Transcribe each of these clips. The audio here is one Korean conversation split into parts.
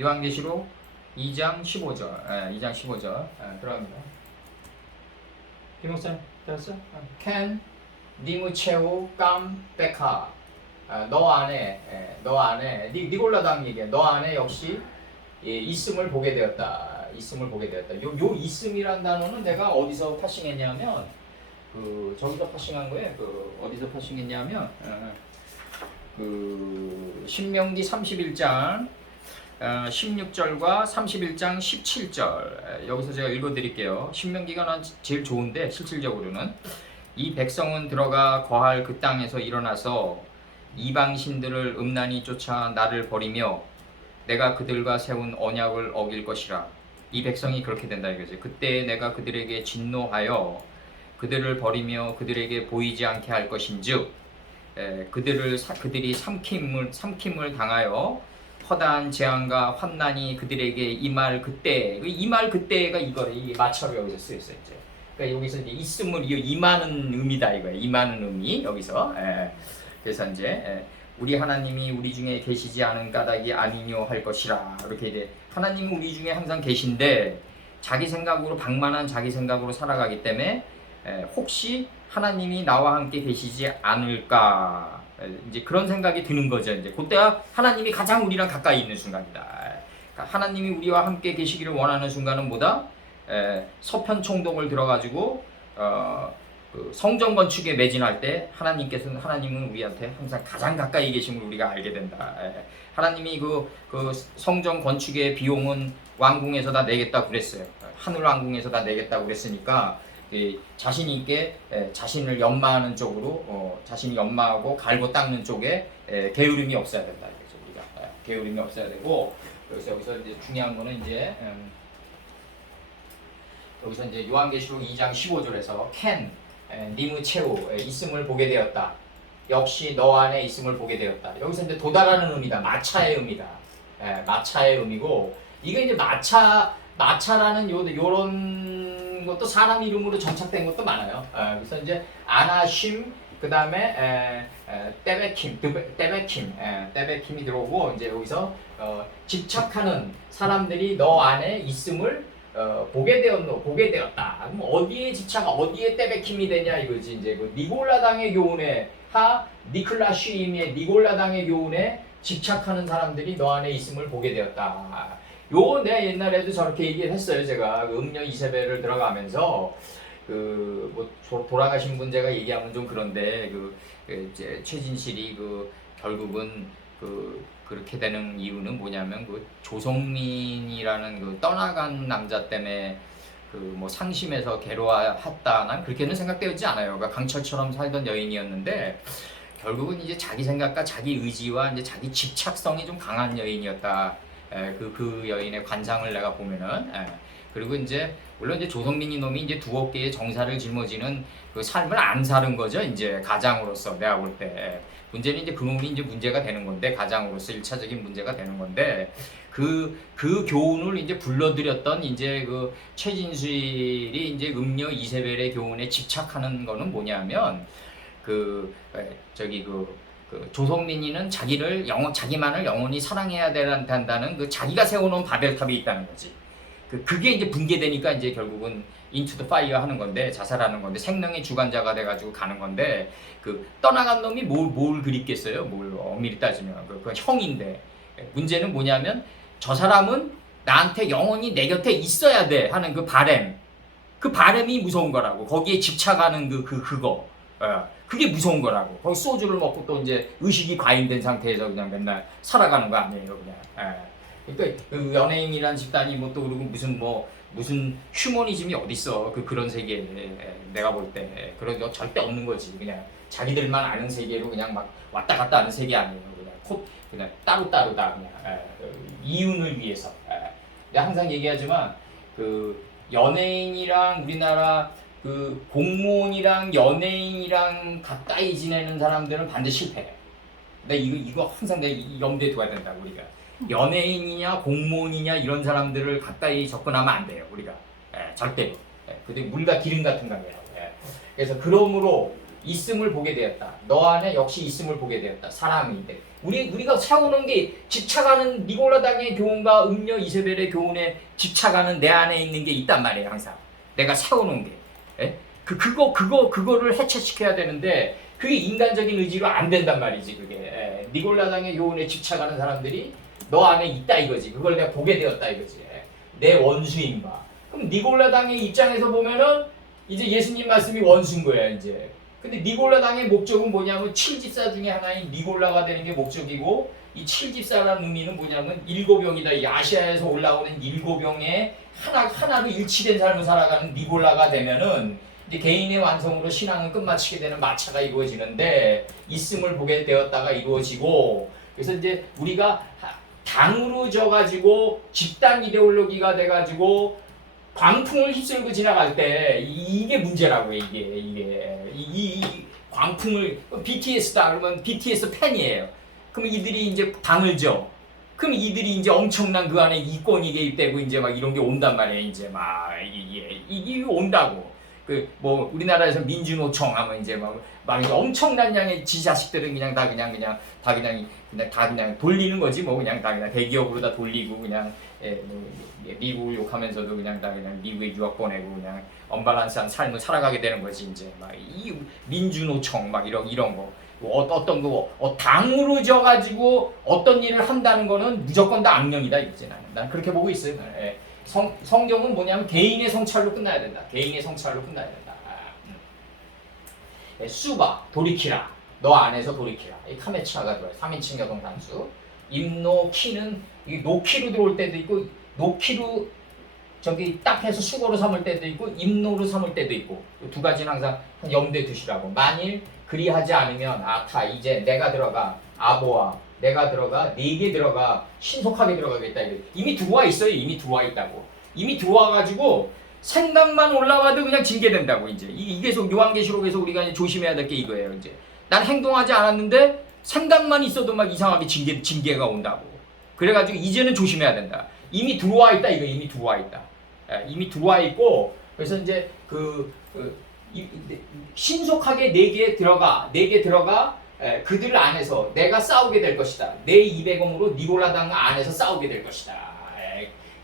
요한계시록 2장 15절. 2장 15절. 들어갑니다. 김목사님, 들었어? 캔 니무체오 깜 베카. 너 안에 니골라당 얘기야. 너 안에 역시 있음을 보게 되었다. 있음을 보게 되었다. 요 있음이란 단어는 내가 어디서 파싱했냐면 저기서 파싱한 거예요. 어디서 파싱했냐면 신명기 31장 16절과 31장 17절 여기서 제가 읽어드릴게요. 신명기가 난 제일 좋은데 실질적으로는 이 백성은 들어가 거할 그 땅에서 일어나서 이방신들을 음란히 쫓아 나를 버리며 내가 그들과 세운 언약을 어길 것이라. 이 백성이 그렇게 된다 이거지. 그때 내가 그들에게 진노하여 그들을 버리며 그들에게 보이지 않게 할 것인즉 그들이 삼킴을 당하여 허다한 재앙과 환난이 그들에게 임할 그때. 임할 그때가 이거래. 이게 마차로 여기서 쓰였어요. 이제. 그러니까 여기서 이제 있음을 임하는 의미다 이거예요. 임하는 의미 여기서. 그래서 이제 우리 하나님이 우리 중에 계시지 않은 까닭이 아니뇨 할 것이라. 이렇게 이제 하나님은 우리 중에 항상 계신데 자기 생각으로 방만한 자기 생각으로 살아가기 때문에 혹시 하나님이 나와 함께 계시지 않을까 이제 그런 생각이 드는 거죠. 이제 그때가 하나님이 가장 우리랑 가까이 있는 순간이다. 그러니까 하나님이 우리와 함께 계시기를 원하는 순간은 뭐다? 서편 총독을 들어가지고 그 성전 건축에 매진할 때 하나님은 우리한테 항상 가장 가까이 계심을 우리가 알게 된다. 하나님이 그 성전 건축의 비용은 왕궁에서 다 내겠다 그랬어요. 하늘 왕궁에서 다 내겠다 그랬으니까 자신 있게 자신을 연마하는 쪽으로 자신이 연마하고 갈고 닦는 쪽에 게으름이 없어야 된다. 그래서 우리가 게으름이 없어야 되고 여기서 이제 중요한 거는 이제 여기서 이제 요한계시록 2장 15절에서 캔 니무체오 있음을 보게 되었다. 역시 너 안에 있음을 보게 되었다. 여기서 이제 도달하는 의미다. 마차의 의미다. 마차의 의미고 이게 이제 마차라는 요런 것도 사람 이름으로 정착된 것도 많아요. 그래서 이제 아나심 그다음에 떼베킴이 들어오고 이제 여기서 집착하는 사람들이 너 안에 있음을 보게 되었다. 그럼 어디에 집착, 어디에 떼베킴이 되냐 이거지. 이제 그 니골라당의 교훈에 니클라슈임의 니골라당의 교훈에 집착하는 사람들이 너 안에 있음을 보게 되었다. 요 내가 옛날에도 저렇게 얘기를 했어요. 제가 그 음녀 이세벨을 들어가면서 뭐 돌아가신 분 제가 얘기하면 좀 그런데 이제 최진실이 결국은 그렇게 되는 이유는 뭐냐면 조성민이라는 떠나간 남자 때문에 뭐 상심해서 괴로워했다. 난 그렇게는 생각되었지 않아요. 그러니까 강철처럼 살던 여인이었는데 결국은 이제 자기 생각과 자기 의지와 이제 자기 집착성이 좀 강한 여인이었다. 그 여인의 관상을 내가 보면은 그리고 이제 물론 이제 조성민 이놈이 이제 두어 개의 정사를 짊어지는 그 삶을 안 사는 거죠. 이제 가장으로서 내가 볼 때 문제는 이제 그놈이 이제 문제가 되는 건데 가장으로서 1차적인 문제가 되는 건데 그 교훈을 이제 불러들였던 이제 그 최진실이 이제 음녀 이세벨의 교훈에 집착하는 거는 뭐냐면 조성민이는 자기만을 영원히 사랑해야 된다는 그 자기가 세워놓은 바벨탑이 있다는 거지. 그게 이제 붕괴되니까 이제 결국은 인투 더 파이어 하는 건데 자살하는 건데 생명의 주관자가 돼가지고 가는 건데 떠나간 놈이 뭘 그립겠어요? 뭘 엄밀히 따지면 그 형인데 문제는 뭐냐면 저 사람은 나한테 영원히 내 곁에 있어야 돼 하는 그 바램이 무서운 거라고. 거기에 집착하는 그거. 그게 무서운 거라고. 거기 소주를 먹고 또 이제 의식이 과잉된 상태에서 그냥 맨날 살아가는 거 아니에요, 그냥. 그러니까 그 연예인이란 집단이 뭐 또 그리고 무슨 휴머니즘이 어딨어. 그런 세계에 내가 볼 때 그런 거 절대 없는 거지. 그냥 자기들만 아는 세계로 그냥 막 왔다 갔다 하는 세계 아니에요. 그냥 따로따로다 그냥 이윤을 위해서. 내가 항상 얘기하지만 연예인이랑 우리나라 공무원이랑 연예인이랑 가까이 지내는 사람들은 반드시 실패해. 근데 이거 항상 내가 염두에 둬야 된다고. 우리가 연예인이냐 공무원이냐 이런 사람들을 가까이 접근하면 안 돼요. 우리가 절대로. 근데 물과 기름 같은 관계라고. 그래서 그러므로 있음을 보게 되었다. 너 안에 역시 있음을 보게 되었다. 사랑이 돼. 우리가 세워놓은 게 집착하는 니골라당의 교훈과 음녀 이세벨의 교훈에 집착하는 내 안에 있는 게 있단 말이에요. 항상 내가 세워놓은 게. 예? 그거를 해체시켜야 되는데 그게 인간적인 의지로 안 된단 말이지. 그게 예. 니골라당의 교훈에 집착하는 사람들이 너 안에 있다 이거지. 그걸 내가 보게 되었다 이거지. 예. 내 원수인 바. 그럼 니골라당의 입장에서 보면은 이제 예수님 말씀이 원수인 거야 이제. 근데 니골라당의 목적은 뭐냐면 7집사 중에 하나인 니골라가 되는 게 목적이고, 이 7집사라는 의미는 뭐냐면 7영이다. 이 아시아에서 올라오는 7영의 하나로 일치된 삶을 살아가는 니골라가 되면은 이제 개인의 완성으로 신앙은 끝마치게 되는 마차가 이루어지는데, 있음을 보게 되었다가 이루어지고, 그래서 이제 우리가 당으로 져가지고 집단 이데올로기가 돼가지고 광풍을 휩쓸고 지나갈 때 이게 문제라고요. 이 광풍을 BTS다 그러면 BTS 팬이에요. 그럼 이들이 이제 당을 져. 그럼 이들이 이제 엄청난 그 안에 이권이 개입되고 이제 막 이런 게 온단 말이에요. 이제 막 이게 온다고. 그 뭐 우리나라에서 민주노총 하면 이제 막 이제 엄청난 양의 지자식들은 그냥 다 그냥 돌리는 거지. 뭐 그냥 다 그냥 대기업으로 다 돌리고 그냥 미국을 욕하면서도 그냥 미국에 유학 보내고 그냥 언밸런스한 삶을 살아가게 되는 거지. 이제 막 이 민주노총 막 이런 거. 어떤 거 당으로 져가지고 어떤 일을 한다는 거는 무조건 다 악령이다 이거지. 난 그렇게 보고 있어요. 예. 성경은 뭐냐면 개인의 성찰로 끝나야 된다. 개인의 성찰로 끝나야 된다. 수바 돌이키라. 너 안에서 돌이키라. 이 카메치아가 들어요. 3인칭 여동 단수. 임노 키는 이 노키로 들어올 때도 있고, 노키로 저기 딱 해서 수거로 삼을 때도 있고, 임노로 삼을 때도 있고, 두 가지는 항상 염두에 두시라고. 만일 그리하지 않으면 아타 이제 내가 들어가 아보아 내가 들어가 네게 들어가 신속하게 들어가겠다. 이미 들어와 있어요. 이미 들어와 있다고. 이미 들어와 가지고 생각만 올라와도 그냥 징계된다고. 이제 이게 요한계시록에서 우리가 이제 조심해야 될 게 이거예요. 이제 난 행동하지 않았는데 생각만 있어도 막 이상하게 징계가 온다고. 그래가지고 이제는 조심해야 된다. 이미 들어와 있다. 이거 이미 들어와 있다. 이미 들어와 있고, 그래서 이제 신속하게 네게 들어가 그들 안에서 내가 싸우게 될 것이다. 내 200원으로 니골라당 안에서 싸우게 될 것이다.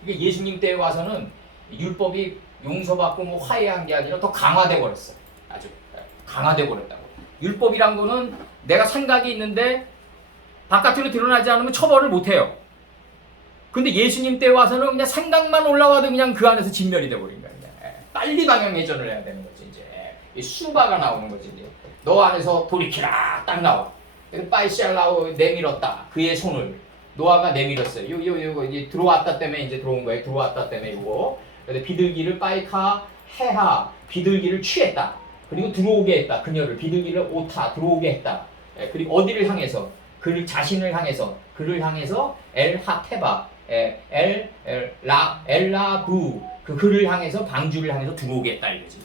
이게 예수님 때에 와서는 율법이 용서받고 뭐 화해한 게 아니라 더 강화돼 버렸어. 아주 강화돼 버렸다고. 율법이란 거는 내가 생각이 있는데 바깥으로 드러나지 않으면 처벌을 못 해요. 근데 예수님 때 와서는 그냥 생각만 올라와도 그냥 그 안에서 진멸이 돼 버린 거야. 빨리 방향 회전을 해야 되는 거지. 이제 수바가 나오는 거지. 이제 너 안에서 돌이키라 딱 나와. 빠이샬라오 내밀었다. 그의 손을 노아가 내밀었어요. 요거 이제 들어왔다 때문에 이제 들어온 거예요. 들어왔다 때문에 이거. 근데 비둘기를 빠이카 해하 비둘기를 취했다. 그리고 들어오게 했다. 그녀를 비둘기를 오타 들어오게 했다. 그리고 어디를 향해서? 그를 자신을 향해서. 그를 향해서 엘하테바 엘라부 그를 향해서 방주를 향해서 들어오게 했다 이거지.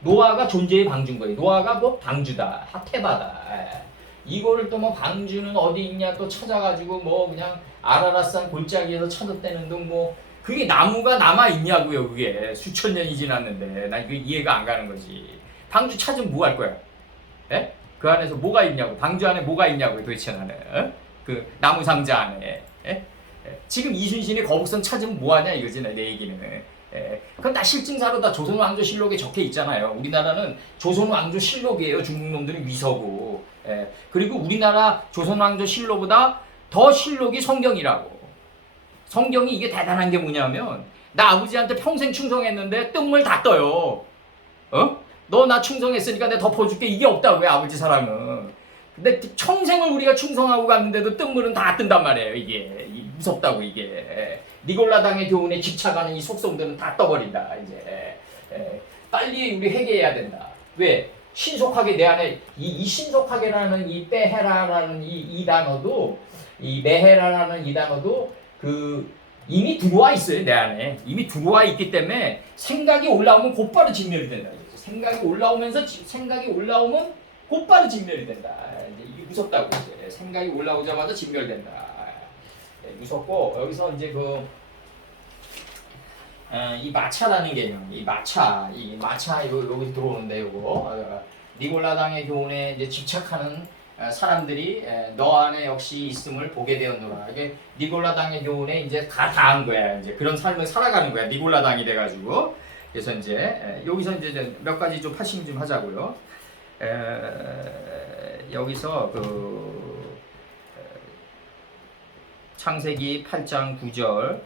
노아가 존재의 방주인 거예요. 노아가 뭐 방주다, 하테바다. 이거를 또 뭐 방주는 어디 있냐 또 찾아가지고 뭐 그냥 아라라산 골짜기에서 찾았다는 둥 뭐 그게 나무가 남아 있냐고요. 그게 수천 년이 지났는데 난 이게 이해가 안 가는 거지. 방주 찾으면 뭐 할 거야? 에? 그 안에서 뭐가 있냐고. 방주 안에 뭐가 있냐고요. 도대체 나는 그 나무 상자 안에. 지금 이순신이 거북선 찾으면 뭐하냐 이거지 내 얘기는. 그건 다 실증사로 다 조선왕조실록에 적혀 있잖아요. 우리나라는 조선왕조실록이에요. 중국놈들은 위서고. 그리고 우리나라 조선왕조실록보다 더 실록이 성경이라고. 성경이 이게 대단한 게 뭐냐면 나 아버지한테 평생 충성했는데 뜬물 다 떠요. 너 나 충성했으니까 내가 덮어줄게. 이게 없다고요. 아버지 사랑은. 근데 평생을 우리가 충성하고 갔는데도 뜬물은 다 뜬단 말이에요. 이게 무섭다고. 이게 니골라당의 교훈에 집착하는 이 속성들은 다 떠버린다. 이제 빨리 우리 회개해야 된다. 왜? 신속하게 내 안에 이 신속하게라는 이 빼해라라는 이 단어도 이 메해라라는 이 단어도 그 이미 들어와 있어요. 내 안에 이미 들어와 있기 때문에 생각이 올라오면 곧바로 진멸이 된다. 생각이 올라오면 곧바로 진멸이 된다. 이게 무섭다고. 이제 생각이 올라오자마자 진멸된다. 무섭고 여기서 이제 이 마차라는 개념, 이 마차 여기 들어오는데 요거 니골라당의 교훈에 이제 집착하는 사람들이 너 안에 역시 있음을 보게 되었노라. 이게 니골라 당의 교훈에 이제 다 한 거야. 이제 그런 삶을 살아가는 거야. 니골라 당이 돼가지고. 그래서 이제 여기서 이제 몇 가지 좀 파싱 좀 하자고요. 여기서 그 창세기 8장 9절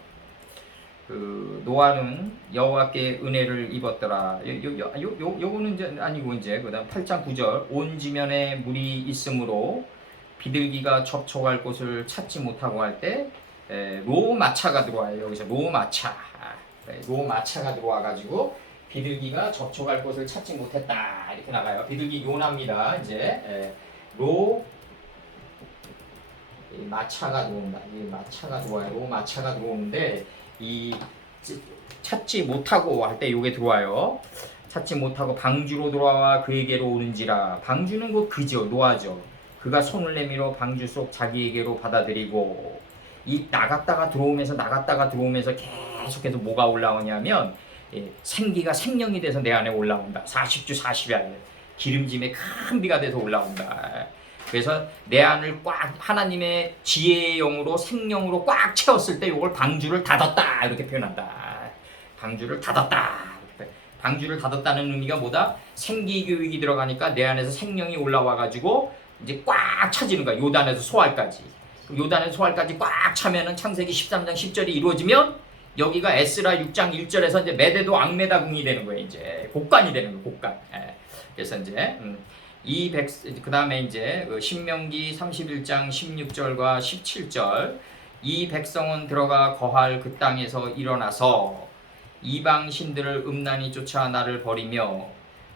그 노아는 여호와께 은혜를 입었더라. 요거는 이제 아니고 이제 그다음 8장 9절 온 지면에 물이 있으므로 비둘기가 접촉할 곳을 찾지 못하고 할 때 로마차가 들어와요. 여기서 로마차가 들어와 가지고 비둘기가 접촉할 곳을 찾지 못했다 이렇게 나가요. 비둘기 요나입니다. 이제 마차가 들어온다. 이 마차가 들어와요. 로마차가 들어오는데 이 찾지 못하고 할 때 요게 들어와요. 찾지 못하고 방주로 돌아와 그에게로 오는지라. 방주는 곧 그죠, 노아죠. 그가 손을 내밀어 방주 속 자기에게로 받아들이고 이 나갔다가 들어오면서 계속해서 뭐가 올라오냐면 생기가 생명이 돼서 내 안에 올라온다. 40주 40일 기름짐에 큰 비가 돼서 올라온다. 그래서 내 안을 꽉 하나님의 지혜의 영으로 생명으로 꽉 채웠을 때 이걸 방주를 닫았다 이렇게 표현한다. 방주를 닫았다. 방주를 닫았다는 의미가 뭐다? 생기교육이 들어가니까 내 안에서 생명이 올라와 가지고 이제 꽉 차지는 거야. 요단에서 소알까지. 요단에서 소알까지 꽉 차면은 창세기 13장 10절이 이루어지면 여기가 에스라 6장 1절에서 이제 메대도 앙메다궁이 되는 거예요. 이제 곡간이 되는 거예요. 곡간. 그래서 이제 그 다음에 이제 신명기 31장 16절과 17절 이 백성은 들어가 거할 그 땅에서 일어나서 이방 신들을 음란히 쫓아 나를 버리며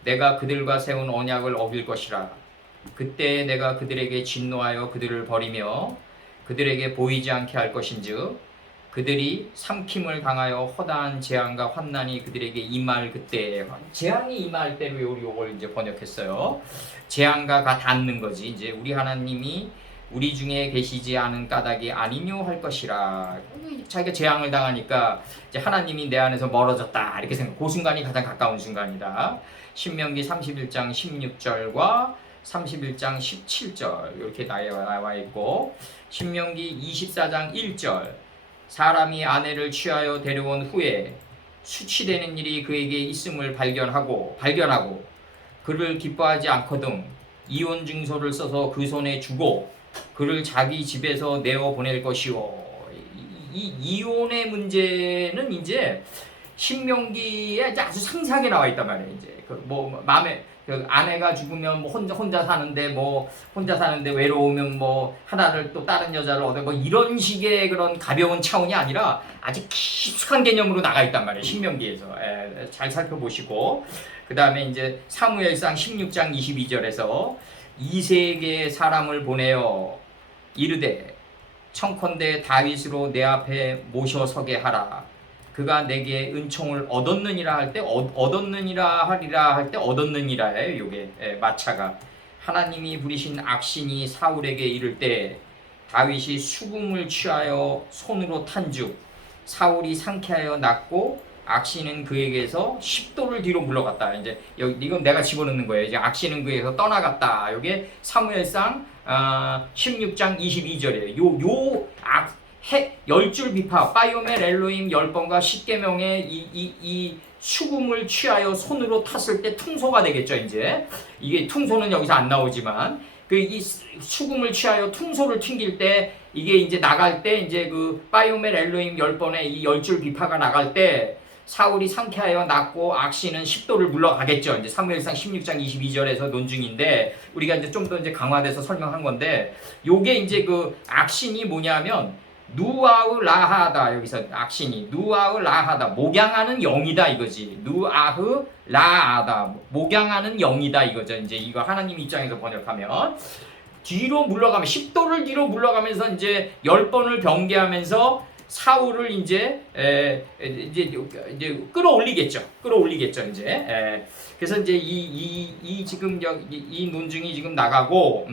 내가 그들과 세운 언약을 어길 것이라. 그때 내가 그들에게 진노하여 그들을 버리며 그들에게 보이지 않게 할 것인즉 그들이 삼킴을 당하여 허다한 재앙과 환난이 그들에게 임할 그때. 재앙이 임할 때로 요걸 이제 번역했어요. 재앙과 닿는 거지. 이제 우리 하나님이 우리 중에 계시지 않은 까닭이 아니뇨 할 것이라. 자기가 재앙을 당하니까 이제 하나님이 내 안에서 멀어졌다 이렇게 생각. 그 순간이 가장 가까운 순간이다. 신명기 31장 16절과 31장 17절 이렇게 나와 있고 신명기 24장 1절 사람이 아내를 취하여 데려온 후에 수치되는 일이 그에게 있음을 발견하고 그를 기뻐하지 않거든 이혼 증서를 써서 그 손에 주고 그를 자기 집에서 내어 보낼 것이요. 이 이혼의 문제는 이제 신명기에 이제 아주 상세하게 나와 있단 말이에요. 이제 뭐 마음에 아내가 죽으면 뭐 혼자 사는데 외로우면 뭐 하나를 또 다른 여자를 얻어 뭐 이런 식의 그런 가벼운 차원이 아니라 아주 깊숙한 개념으로 나가 있단 말이에요. 신명기에서 잘 살펴보시고 그 다음에 이제 사무엘상 16장 22절에서 이세계의 사람을 보내어 이르되 청컨대 다윗으로 내 앞에 모셔서게 하라. 그가 내게 은총을 얻었느니라 할 때 얻었느니라 하리라 할 때 얻었느니라예요. 요게 마차가 하나님이 부리신 악신이 사울에게 이를 때 다윗이 수금을 취하여 손으로 탄즉 사울이 상쾌하여 낳고 악신은 그에게서 10도를 뒤로 물러갔다. 이제 이건 내가 집어넣는 거예요. 이제 악신은 그에게서 떠나갔다. 요게 사무엘상 16장 22절이에요. 열줄 비파 빠이오멜 엘로임 10번과 10계명의 이 수금을 취하여 손으로 탔을 때 퉁소가 되겠죠. 이제 이게 퉁소는 여기서 안 나오지만 이 수금을 취하여 퉁소를 튕길 때 이게 이제 나갈 때 이제 그 빠이오멜 엘로임 10번의 이 10줄 비파가 나갈 때 사울이 상쾌하여 낳고 악신은 10도를 물러가겠죠. 이제 사무엘상 16장 22절에서 논중인데 우리가 이제 좀 더 이제 강화돼서 설명한 건데 요게 이제 그 악신이 뭐냐면 누아흐 라하다. 여기서 악신이 누아흐 라하다 목양하는 영이다 이거지. 누아흐 라하다 목양하는 영이다 이거죠. 이제 이거 하나님 입장에서 번역하면 뒤로 물러가면 10도를 뒤로 물러가면서 이제 10번을 병개하면서 사울을 이제 끌어올리겠죠. 이제 그래서 이제 이 지금 이 논증이 지금 나가고.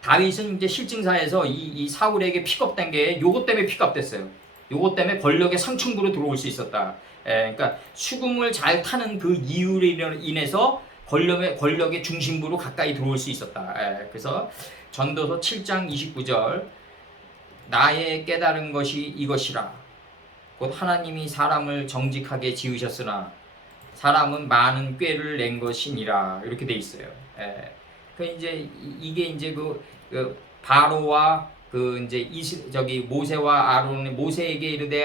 다윗은 이제 실증사에서 이 사울에게 픽업된 게 요것 때문에 픽업됐어요. 요것 때문에 권력의 상층부로 들어올 수 있었다. 그러니까 수금을 잘 타는 그 이유로 인해서 권력의 중심부로 가까이 들어올 수 있었다. 그래서 전도서 7장 29절 나의 깨달은 것이 이것이라 곧 하나님이 사람을 정직하게 지으셨으나 사람은 많은 꾀를 낸 것이니라 이렇게 돼 있어요. 그 이제 이게 이제 그 바로와 그 이제 저기 모세와 아론 모세에게 이르되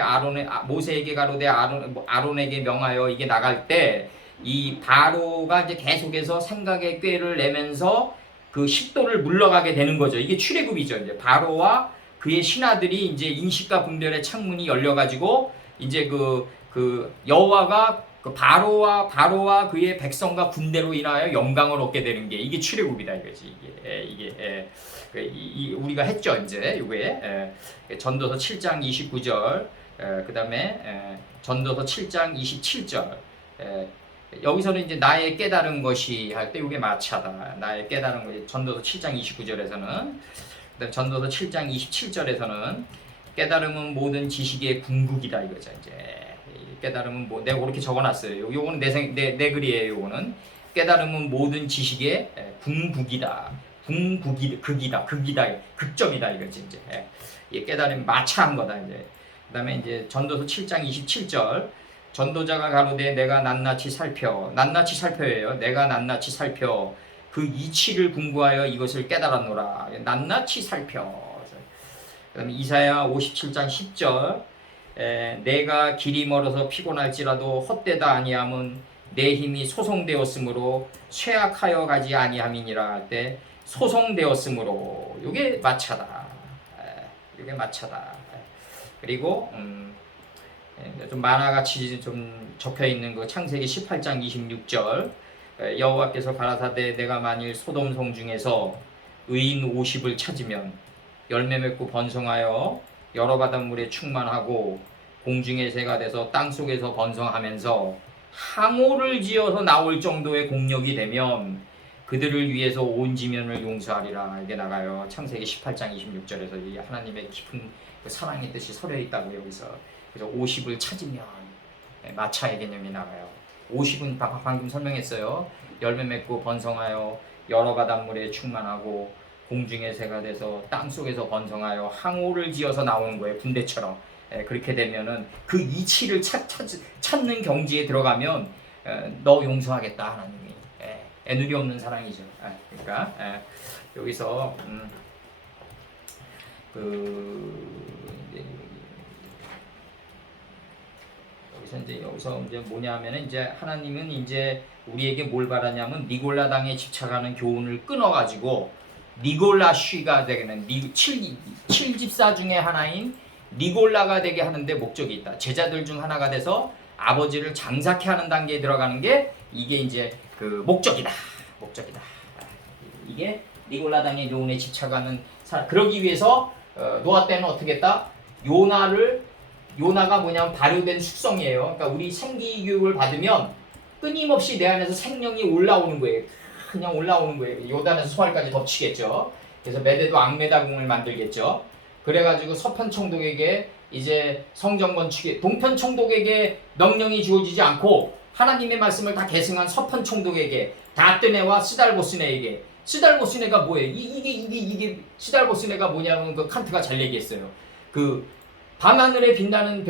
모세에게 가로되 아론에게 명하여 이게 나갈 때 이 바로가 이제 계속해서 생각의 꾀를 내면서 그 식도를 물러가게 되는 거죠. 이게 출애굽이죠. 이제 바로와 그의 신하들이 이제 인식과 분별의 창문이 열려가지고 이제 그 여호와가 그 바로와 그의 백성과 군대로 인하여 영광을 얻게 되는 게 이게 출애굽이다 이거지. 이게 우리가 했죠 이제 이게 전도서 7장 29절 그 다음에 전도서 7장 27절 여기서는 이제 나의 깨달은 것이 할 때 이게 마차다. 나의 깨달은 것이 전도서 7장 29절에서는 그다음 전도서 7장 27절에서는 깨달음은 모든 지식의 궁극이다 이거죠. 이제 깨달음은 뭐 내가 그렇게 적어놨어요. 요거는 내 글이에요. 요거는 깨달음은 모든 지식의 궁극이다. 극이다. 극점이다 이거지 이제. 이 깨달음이 마차한 거다 이제. 그다음에 이제 전도서 7장 27절 전도자가 가로되 내가 낱낱이 살펴예요. 내가 낱낱이 살펴 그 이치를 궁구하여 이것을 깨달았노라. 낱낱이 살펴. 그다음에 이사야 57장 10절 내가 길이 멀어서 피곤할지라도 헛되다 아니함은 내 힘이 소송되었으므로 쇠약하여 가지 아니함이니라 할 때 소송되었으므로 요게 마차다. 요게 마차다. 그리고 좀 만화같이 좀 적혀있는 그 창세기 18장 26절 여호와께서 가라사대 내가 만일 소돔성 중에서 의인 50을 찾으면 열매 맺고 번성하여 여러 바닷물에 충만하고 공중의 새가 돼서 땅속에서 번성하면서 항오를 지어서 나올 정도의 공력이 되면 그들을 위해서 온 지면을 용서하리라. 이게 나가요. 창세기 18장 26절에서 이 하나님의 깊은 그 사랑의 뜻이 서려 있다고 여기서. 그래서 50을 찾으면 마차의 개념이 나가요. 50은 방금 설명했어요. 열매 맺고 번성하여 여러 바닷물에 충만하고 공중의 새가 돼서 땅속에서 번성하여 항오를 지어서 나오는 거예요. 군대처럼. 그렇게 되면은 그 이치를 찾는 경지에 들어가면 너 용서하겠다 하나님이. 애누리 없는 사랑이죠. 그러니까 여기서 여기서 이제 뭐냐면은 이제 하나님은 이제 우리에게 뭘 바라냐면 니골라당에 집착하는 교훈을 끊어가지고 니골라쉬가 되는 7집사 중에 하나인 니골라가 되게 하는데 목적이 있다. 제자들 중 하나가 돼서 아버지를 장사케 하는 단계에 들어가는 게 이게 이제 그 목적이다. 이게 니골라당의 교훈에 집착하는 사람. 그러기 위해서 노아 때는 어떻게 했다? 요나가 뭐냐면 발효된 숙성이에요. 그러니까 우리 생기 교육을 받으면 끊임없이 내 안에서 생명이 올라오는 거예요. 그냥 올라오는 거예요. 요단에서 소알까지 덮치겠죠. 그래서 메대도 악메다궁을 만들겠죠. 그래가지고 서편 총독에게 이제 성전 건축에 동편 총독에게 명령이 주어지지 않고 하나님의 말씀을 다 계승한 서편 총독에게 다뜨네와 스달보스네에게 스달보스네가 뭐예요? 이게 스달보스네가 뭐냐면 그 칸트가 잘 얘기했어요. 그 밤하늘에 빛나는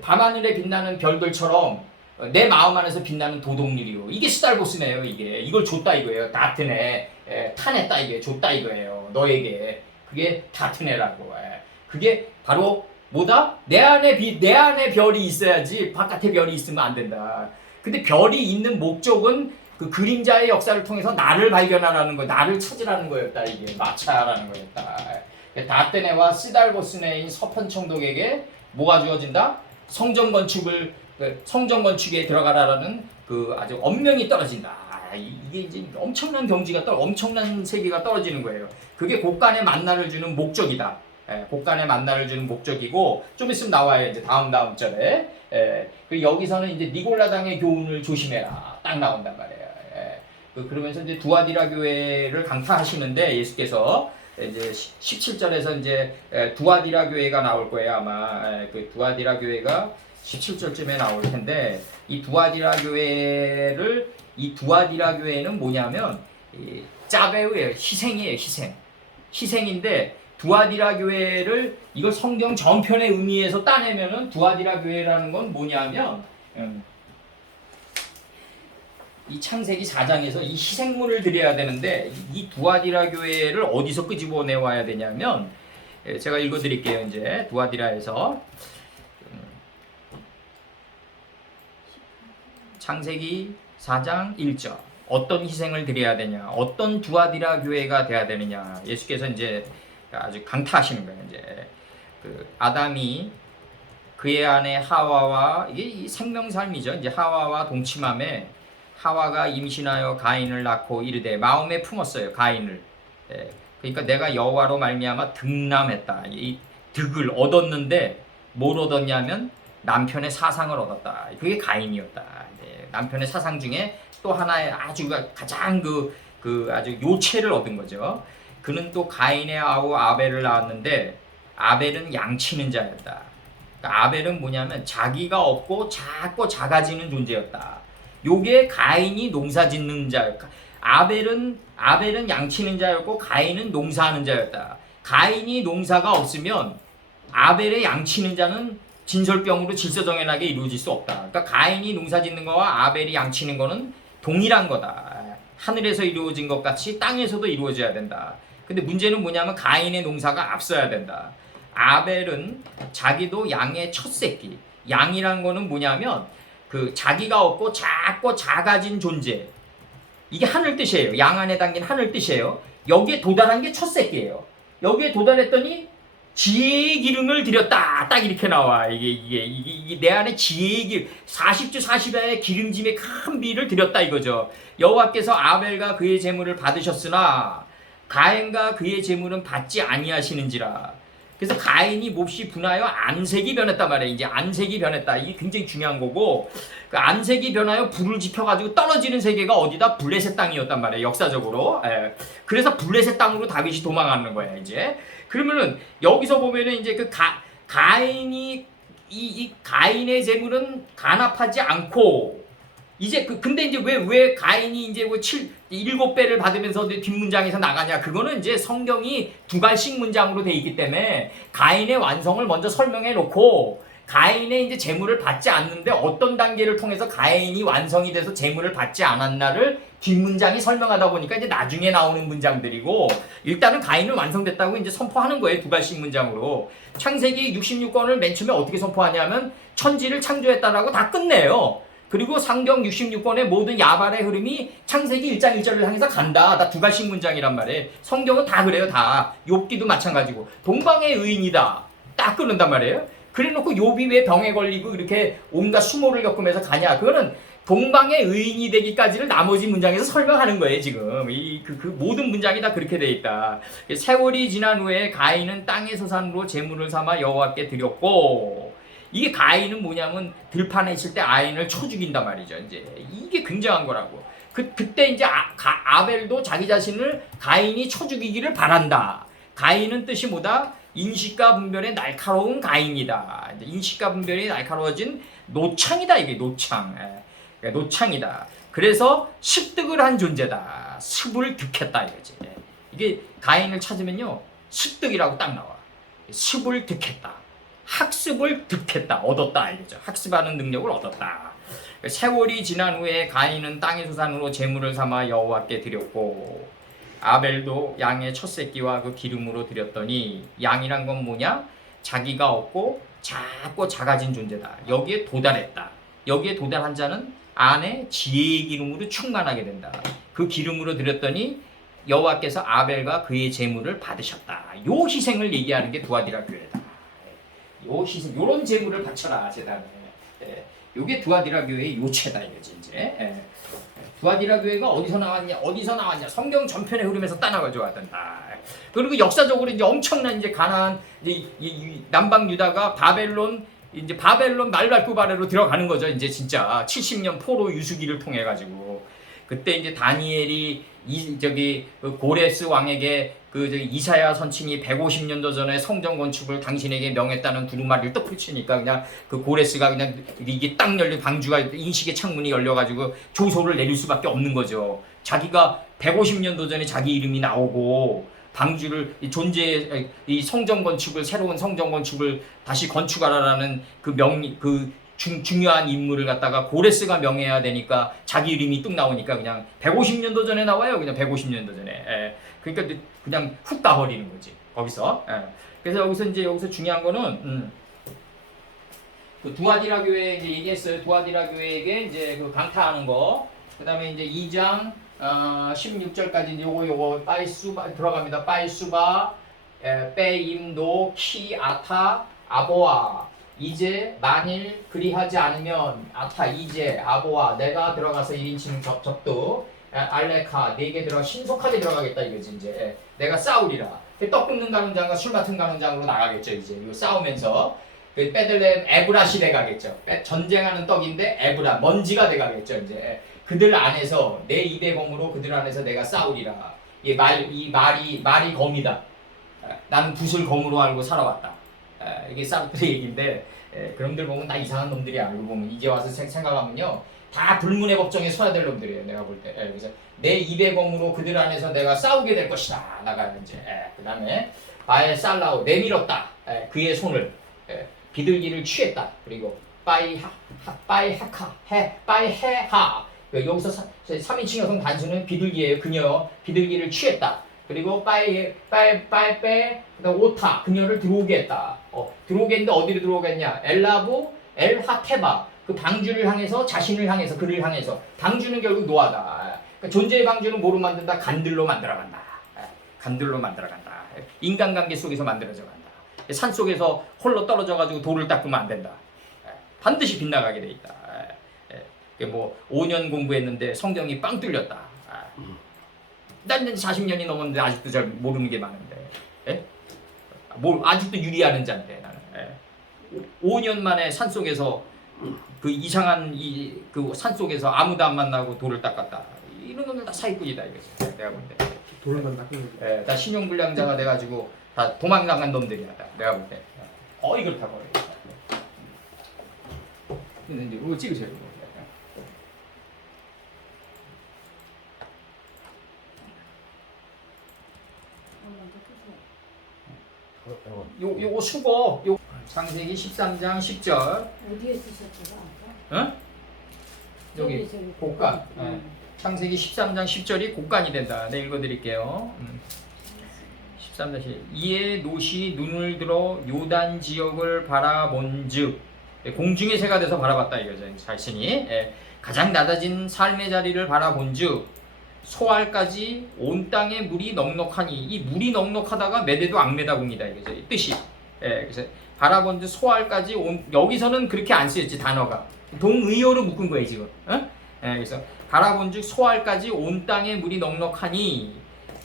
밤하늘에 빛나는 별들처럼 내 마음 안에서 빛나는 도둑이요. 이게 스달보스네요. 이걸 줬다 이거예요. 다트네 타냈다 이게 줬다 이거예요. 너에게 그게 다트네라고. 그게 바로 뭐다? 내 안에 별이 있어야지 바깥에 별이 있으면 안 된다. 근데 별이 있는 목적은 그 그림자의 역사를 통해서 나를 발견하라는 거, 나를 찾으라는 거였다. 이게 마차라는 거였다. 다테네와 시달보스네인 서편 총독에게 뭐가 주어진다? 성전 건축에 들어가라라는 그 아주 엄명이 떨어진다. 이게 이제 엄청난 엄청난 세계가 떨어지는 거예요. 그게 곳간의 만나를 주는 목적이다. 곳간의 만나를 주는 목적이고 좀 있으면 나와요. 이제 다음 절에. 그리고 여기서는 이제 니골라당의 교훈을 조심해라. 딱 나온단 말이에요. 그러면서 이제 두아디라 교회를 강타하시는데 예수께서 이제 17절에서 이제 두아디라 교회가 나올 거예요. 아마 그 두아디라 교회가 17절쯤에 나올 텐데 이 두아디라 교회를 이 두아디라 교회는 뭐냐면 짜베우예요. 희생이에요. 희생인데 두아디라 교회를 이걸 성경 전편의 의미에서 따내면은 두아디라 교회라는 건 뭐냐면 이 창세기 4장에서 이 희생물을 드려야 되는데 이 두아디라 교회를 어디서 끄집어내 와야 되냐면 제가 읽어드릴게요. 이제 두아디라에서 창세기 4장 1절 어떤 희생을 드려야 되냐, 어떤 두아디라 교회가 돼야 되느냐. 예수께서 이제 아주 강타하시는 거예요. 이제 그 아담이 그의 아내 하와와 이게 이 생명삶이죠. 이제 하와와 동침함에 하와가 임신하여 가인을 낳고 이르되 마음에 품었어요. 가인을. 그러니까 내가 여호와로 말미암아 득남했다. 이 득을 얻었는데 뭘 얻었냐면 남편의 사상을 얻었다. 그게 가인이었다. 남편의 사상 중에 또 하나의 아주 가장 아주 요체를 얻은 거죠. 그는 또 가인의 아우 아벨을 낳았는데 아벨은 양치는 자였다. 그러니까 아벨은 뭐냐면 자기가 없고 작고 작아지는 존재였다. 요게 가인이 농사짓는 자였다. 아벨은 양치는 자였고 가인은 농사하는 자였다. 가인이 농사가 없으면 아벨의 양치는 자는 진설병으로 질서정연하게 이루어질 수 없다. 그러니까 가인이 농사짓는 거와 아벨이 양치는 거는 동일한 거다. 하늘에서 이루어진 것 같이 땅에서도 이루어져야 된다. 근데 문제는 뭐냐면 가인의 농사가 앞서야 된다. 아벨은 자기도 양의 첫 새끼. 양이란 거는 뭐냐면 그 자기가 없고 작고 작아진 존재. 이게 하늘 뜻이에요. 양 안에 담긴 하늘 뜻이에요. 여기에 도달한 게 첫 새끼예요. 여기에 도달했더니 지혜의 기름을 드렸다. 딱 이렇게 나와. 이게 내 안에 지혜의 기름, 40주 40야의 기름짐의 큰 비를 드렸다 이거죠. 여호와께서 아벨과 그의 제물을 받으셨으나 가인과 그의 제물은 받지 아니하시는지라. 그래서 가인이 몹시 분하여 안색이 변했단 말이에요. 이제 안색이 변했다. 이게 굉장히 중요한 거고, 그 안색이 변하여 불을 지펴가지고 떨어지는 세계가 어디다? 블레셋 땅이었단 말이에요. 역사적으로. 그래서 블레셋 땅으로 다윗이 도망가는 거예요. 이제 그러면은 여기서 보면은 이제 그 가인이 이 가인의 재물은 간합하지 않고 이제 근데 이제 왜 가인이 이제 7배를 받으면서 뒷문장에서 나가냐? 그거는 이제 성경이 두 갈씩 문장으로 돼 있기 때문에 가인의 완성을 먼저 설명해 놓고 가인의 이제 재물을 받지 않는데 어떤 단계를 통해서 가인이 완성이 돼서 재물을 받지 않았나를 뒷문장이 설명하다 보니까 이제 나중에 나오는 문장들이고 일단은 가인은 완성됐다고 이제 선포하는 거예요. 두 갈씩 문장으로. 창세기 66권을 맨 처음에 어떻게 선포하냐면 천지를 창조했다라고 다 끝내요. 그리고 상경 66권의 모든 야발의 흐름이 창세기 1장 1절을 향해서 간다. 다 두 갈씩 문장이란 말이에요. 성경은 다 그래요. 다. 욥기도 마찬가지고. 동방의 의인이다. 딱 끊는단 말이에요. 그래놓고 욥이 왜 병에 걸리고 이렇게 온갖 수모를 겪으면서 가냐. 그거는 동방의 의인이 되기까지를 나머지 문장에서 설명하는 거예요. 지금. 그 모든 문장이 다 그렇게 돼 있다. 세월이 지난 후에 가인은 땅의 소산으로 제물을 삼아 여호와께 드렸고 이게 가인은 뭐냐면 들판에 있을 때 아인을 쳐 죽인단 말이죠. 이제 이게 굉장한 거라고. 그때 이제 아벨도 자기 자신을 가인이 쳐 죽이기를 바란다. 가인은 뜻이 뭐다? 인식과 분별의 날카로운 가인이다. 인식과 분별이 날카로워진 노창이다. 이게 노창이다. 그래서 습득을 한 존재다. 습을 득했다 이거지. 이게 가인을 찾으면요 습득이라고 딱 나와. 습을 득했다. 학습을 득했다. 얻었다. 이거죠. 학습하는 능력을 얻었다. 세월이 지난 후에 가인은 땅의 소산으로 제물을 삼아 여호와께 드렸고 아벨도 양의 첫 새끼와 그 기름으로 드렸더니 양이란 건 뭐냐? 자기가 없고 작고 작아진 존재다. 여기에 도달했다. 여기에 도달한 자는 안에 지혜의 기름으로 충만하게 된다. 그 기름으로 드렸더니 여호와께서 아벨과 그의 제물을 받으셨다. 요 희생을 얘기하는 게 두아디라 교회다. 요 희생, 요런 제물을 바쳐라 제단에. 요게 두아디라 교회의 요체다 이거지 이제. 두아디라 교회가 어디서 나왔냐? 성경 전편의 흐름에서 따라가져야 된다. 그리고 역사적으로 이제 엄청난 이제 가나안 이제 남방 유다가 바벨론 말발굽 아래로 들어가는 거죠. 이제 진짜 70년 포로 유수기를 통해 가지고 그때 이제 다니엘이 고레스 왕에게 이사야 선친이 150년도 전에 성전 건축을 당신에게 명했다는 두루마리를 떡 붙이니까 그냥 그 고레스가 그냥 이게 딱 열려 방주가 인식의 창문이 열려가지고 조소를 내릴 수밖에 없는 거죠. 자기가 150년도 전에 자기 이름이 나오고 방주를 이 성전 건축을 새로운 성전 건축을 다시 건축하라라는 중요한 임무를 갖다가 고레스가 명해야 되니까 자기 이름이 뚝 나오니까 그냥 150년도 전에 나와요. 그냥 150년도 전에. 그러니까 그냥 훅 가버리는 거지. 거기서. 그래서 여기서 중요한 거는 그 두아디라 교회 이제 얘기했어요. 두아디라 교회에게 이제 그 강타하는 거. 그다음에 이제 2장 16절까지 요거 빠이수바 들어갑니다. 빠이수바 빼임노 키아타 아보아 이제 만일 그리하지 않으면 아타 이제 아보아 내가 들어가서 1인칭 접두 알레카 네게 들어가 신속하게 들어가겠다 이거지. 이제 내가 싸우리라. 떡 굽는 가는장과 술 맡은 가는장으로 나가겠죠. 이제 이거 싸우면서 베들레헴 에브라시 돼가겠죠. 전쟁하는 떡인데 에브라 먼지가 돼가겠죠. 이제 그들 안에서 내 입의 검으로 그들 안에서 내가 싸우리라. 이 말이 검이다. 나는 붓을 검으로 알고 살아왔다. 이게 사르트르 얘기인데 그놈들 보면 다 이상한 놈들이야. 알고 보면 이제 와서 생각하면요 다 불문의 법정에 서야 될 놈들이에요. 내가 볼 때. 그래서 내 입의 검으로 그들 안에서 내가 싸우게 될 것이다. 나가 이제. 그 다음에 바에 살라오 내밀었다. 그의 손을 비둘기를 취했다. 그리고 빠이해하 여기서 3인칭 여성 단수는 비둘기예요. 그녀 비둘기를 취했다. 그리고 그다음 오타 그녀를 들어오게 했다. 들어오게 했는데 어디로 들어오겠냐? 엘라부 엘하테바 그 방주를 향해서 자신을 향해서 그를 향해서 방주는 결국 노아다. 그러니까 존재의 방주는 뭐로 만든다? 간들로 만들어간다. 간들로 만들어간다. 인간관계 속에서 만들어져 간다. 산 속에서 홀로 떨어져가지고 돌을 닦으면 안 된다. 반드시 빗나가게 돼 있다. 뭐 5년 공부했는데 성경이 빵 뚫렸다. 난 40년이 넘었는데 아직도 잘 모르는 게 많은데, 아직도 유리하는 자인데 나는. 5년 만에 산 속에서 그 이상한 그 산 속에서 아무도 안 만나고 돌을 닦았다. 이런 놈들 다 사기꾼이다 이거지. 내가 볼 때. 돌만 닦는. 다 신용불량자가 돼가지고 다 도망나간 놈들이야. 내가 볼 때. 그렇다고 그래. 근데 이제 이거 찍으세요. 이거. 요거 수고 창세기 13장 10절 어디에 쓰셨더라? 응? 여기 곡간 창세기 13장 10절이 곡간이 된다. 네 읽어드릴게요. 13장 10 이에 롯이 눈을 들어 요단 지역을 바라본즉 공중의 새가 돼서 바라봤다 이거죠. 자신이 가장 낮아진 삶의 자리를 바라본즉 소알까지 온 땅에 물이 넉넉하니 이 물이 넉넉하다가 매대도 악매다궁이다 이거죠. 이 뜻이. 그래서 바라본즉 소알까지 여기서는 그렇게 안 쓰였지 단어가 동의어로 묶은 거예요 지금. 그래서 바라본즉 소알까지 온 땅에 물이 넉넉하니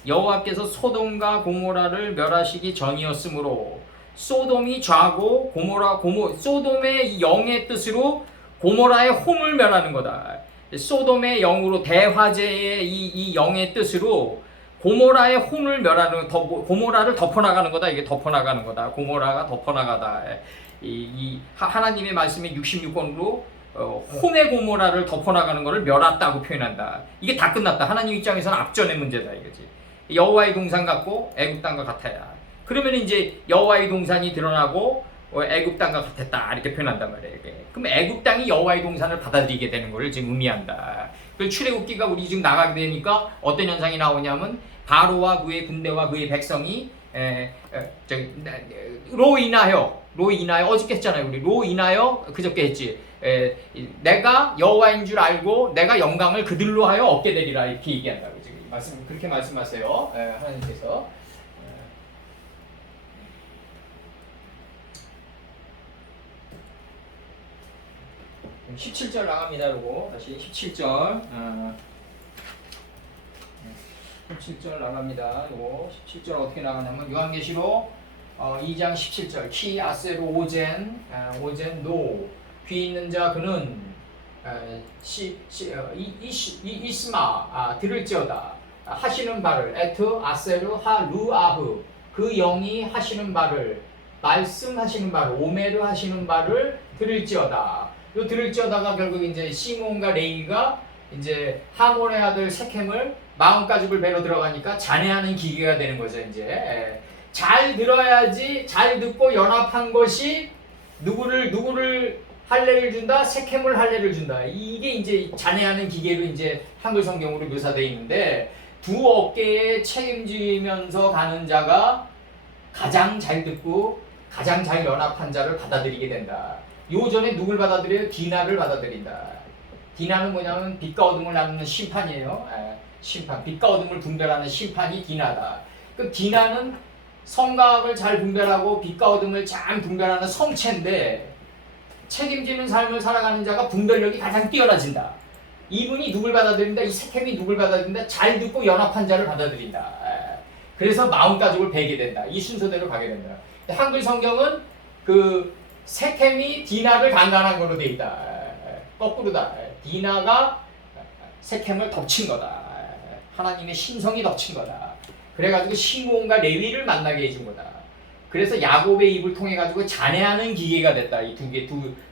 여호와께서 소돔과 고모라를 멸하시기 전이었으므로 소돔이 좌고 소돔의 영의 뜻으로 고모라의 혼을 멸하는 거다. 소돔의 영으로 대화재의 이 영의 뜻으로 고모라의 혼을 멸하는 고모라를 덮어나가는 거다. 이게 덮어나가는 거다. 고모라가 덮어나가다. 하나님의 말씀의 66권으로 혼의 고모라를 덮어나가는 것을 멸했다고 표현한다. 이게 다 끝났다. 하나님 입장에서는 앞전의 문제다 이거지. 여호와의 동산 같고 애굽 땅과 같아야. 그러면 이제 여호와의 동산이 드러나고 애굽 땅과 같았다 이렇게 표현한단 말이에요. 그럼 애굽 땅이 여호와의 동산을 받아들이게 되는 것을 지금 의미한다. 그 출애굽기가 우리 지금 나가게 되니까 어떤 현상이 나오냐면 바로와 그의 군대와 그의 백성이 로 인하여 어저께 했잖아요. 우리 로 인하여 그저께 했지. 내가 여호와인 줄 알고 내가 영광을 그들로 하여 얻게 되리라 이렇게 얘기한다고 지금 그렇게 말씀하세요. 하나님께서. 17절 나갑니다. 요거 다시 17절 17절 나갑니다. 요거 17절 어떻게 나가냐면 요한계시록 2장 17절 키 아세로 오젠 노 귀 있는 자 그는 이스마 들을지어다 하시는 바를 에트 아세르 하루아흐 그 영이 하시는 바를 말씀하시는 바를 오메르 하시는 바를 들을지어다. 요 들을지어다가 결국 이제 시몬과 레위가 이제 하몰의 아들 세켐을 마음가짐을 배로 들어가니까 잔해하는 기계가 되는 거죠. 이제 잘 들어야지 잘 듣고 연합한 것이 누구를 할례를 준다, 세켐을 할례를 준다. 이게 이제 잔해하는 기계로 이제 한글 성경으로 묘사되어 있는데 두 어깨에 책임지면서 가는 자가 가장 잘 듣고 가장 잘 연합한 자를 받아들이게 된다. 요 전에 누굴 받아들여요? 디나를 받아들인다. 디나는 뭐냐면 빛과 어둠을 나누는 심판이에요. 심판. 빛과 어둠을 분별하는 심판이 디나다. 그 디나는 성과 악을 잘 분별하고 빛과 어둠을 잘 분별하는 성체인데 책임지는 삶을 살아가는 자가 분별력이 가장 뛰어나진다. 이분이 누굴 받아들인다? 이 세켐이 누굴 받아들인다? 잘 듣고 연합한 자를 받아들인다. 그래서 마음가짐을 배게 된다. 이 순서대로 가게 된다. 한글 성경은 그 세켐이 디나를 강간한 거로 돼 있다. 거꾸로다. 디나가 세켐을 덮친 거다. 하나님의 신성이 덮친 거다. 그래가지고 시몬과 레위를 만나게 해준 거다. 그래서 야곱의 입을 통해 가지고 잔해하는 기계가 됐다. 이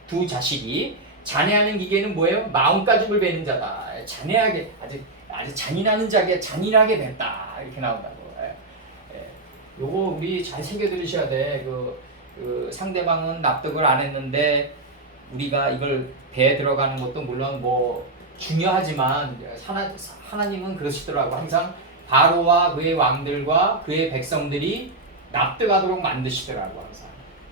두 자식이 잔해하는 기계는 뭐예요? 마음가짐을 베는 자다. 잔해하게 아주 잔인하는 자게 잔인하게 됐다. 이렇게 나온다고. 요거 우리 잘 새겨 들으셔야 돼. 그 상대방은 납득을 안 했는데 우리가 이걸 배에 들어가는 것도 물론 뭐 중요하지만 하나님은 그러시더라고. 항상 바로와 그의 왕들과 그의 백성들이 납득하도록 만드시더라고 항상.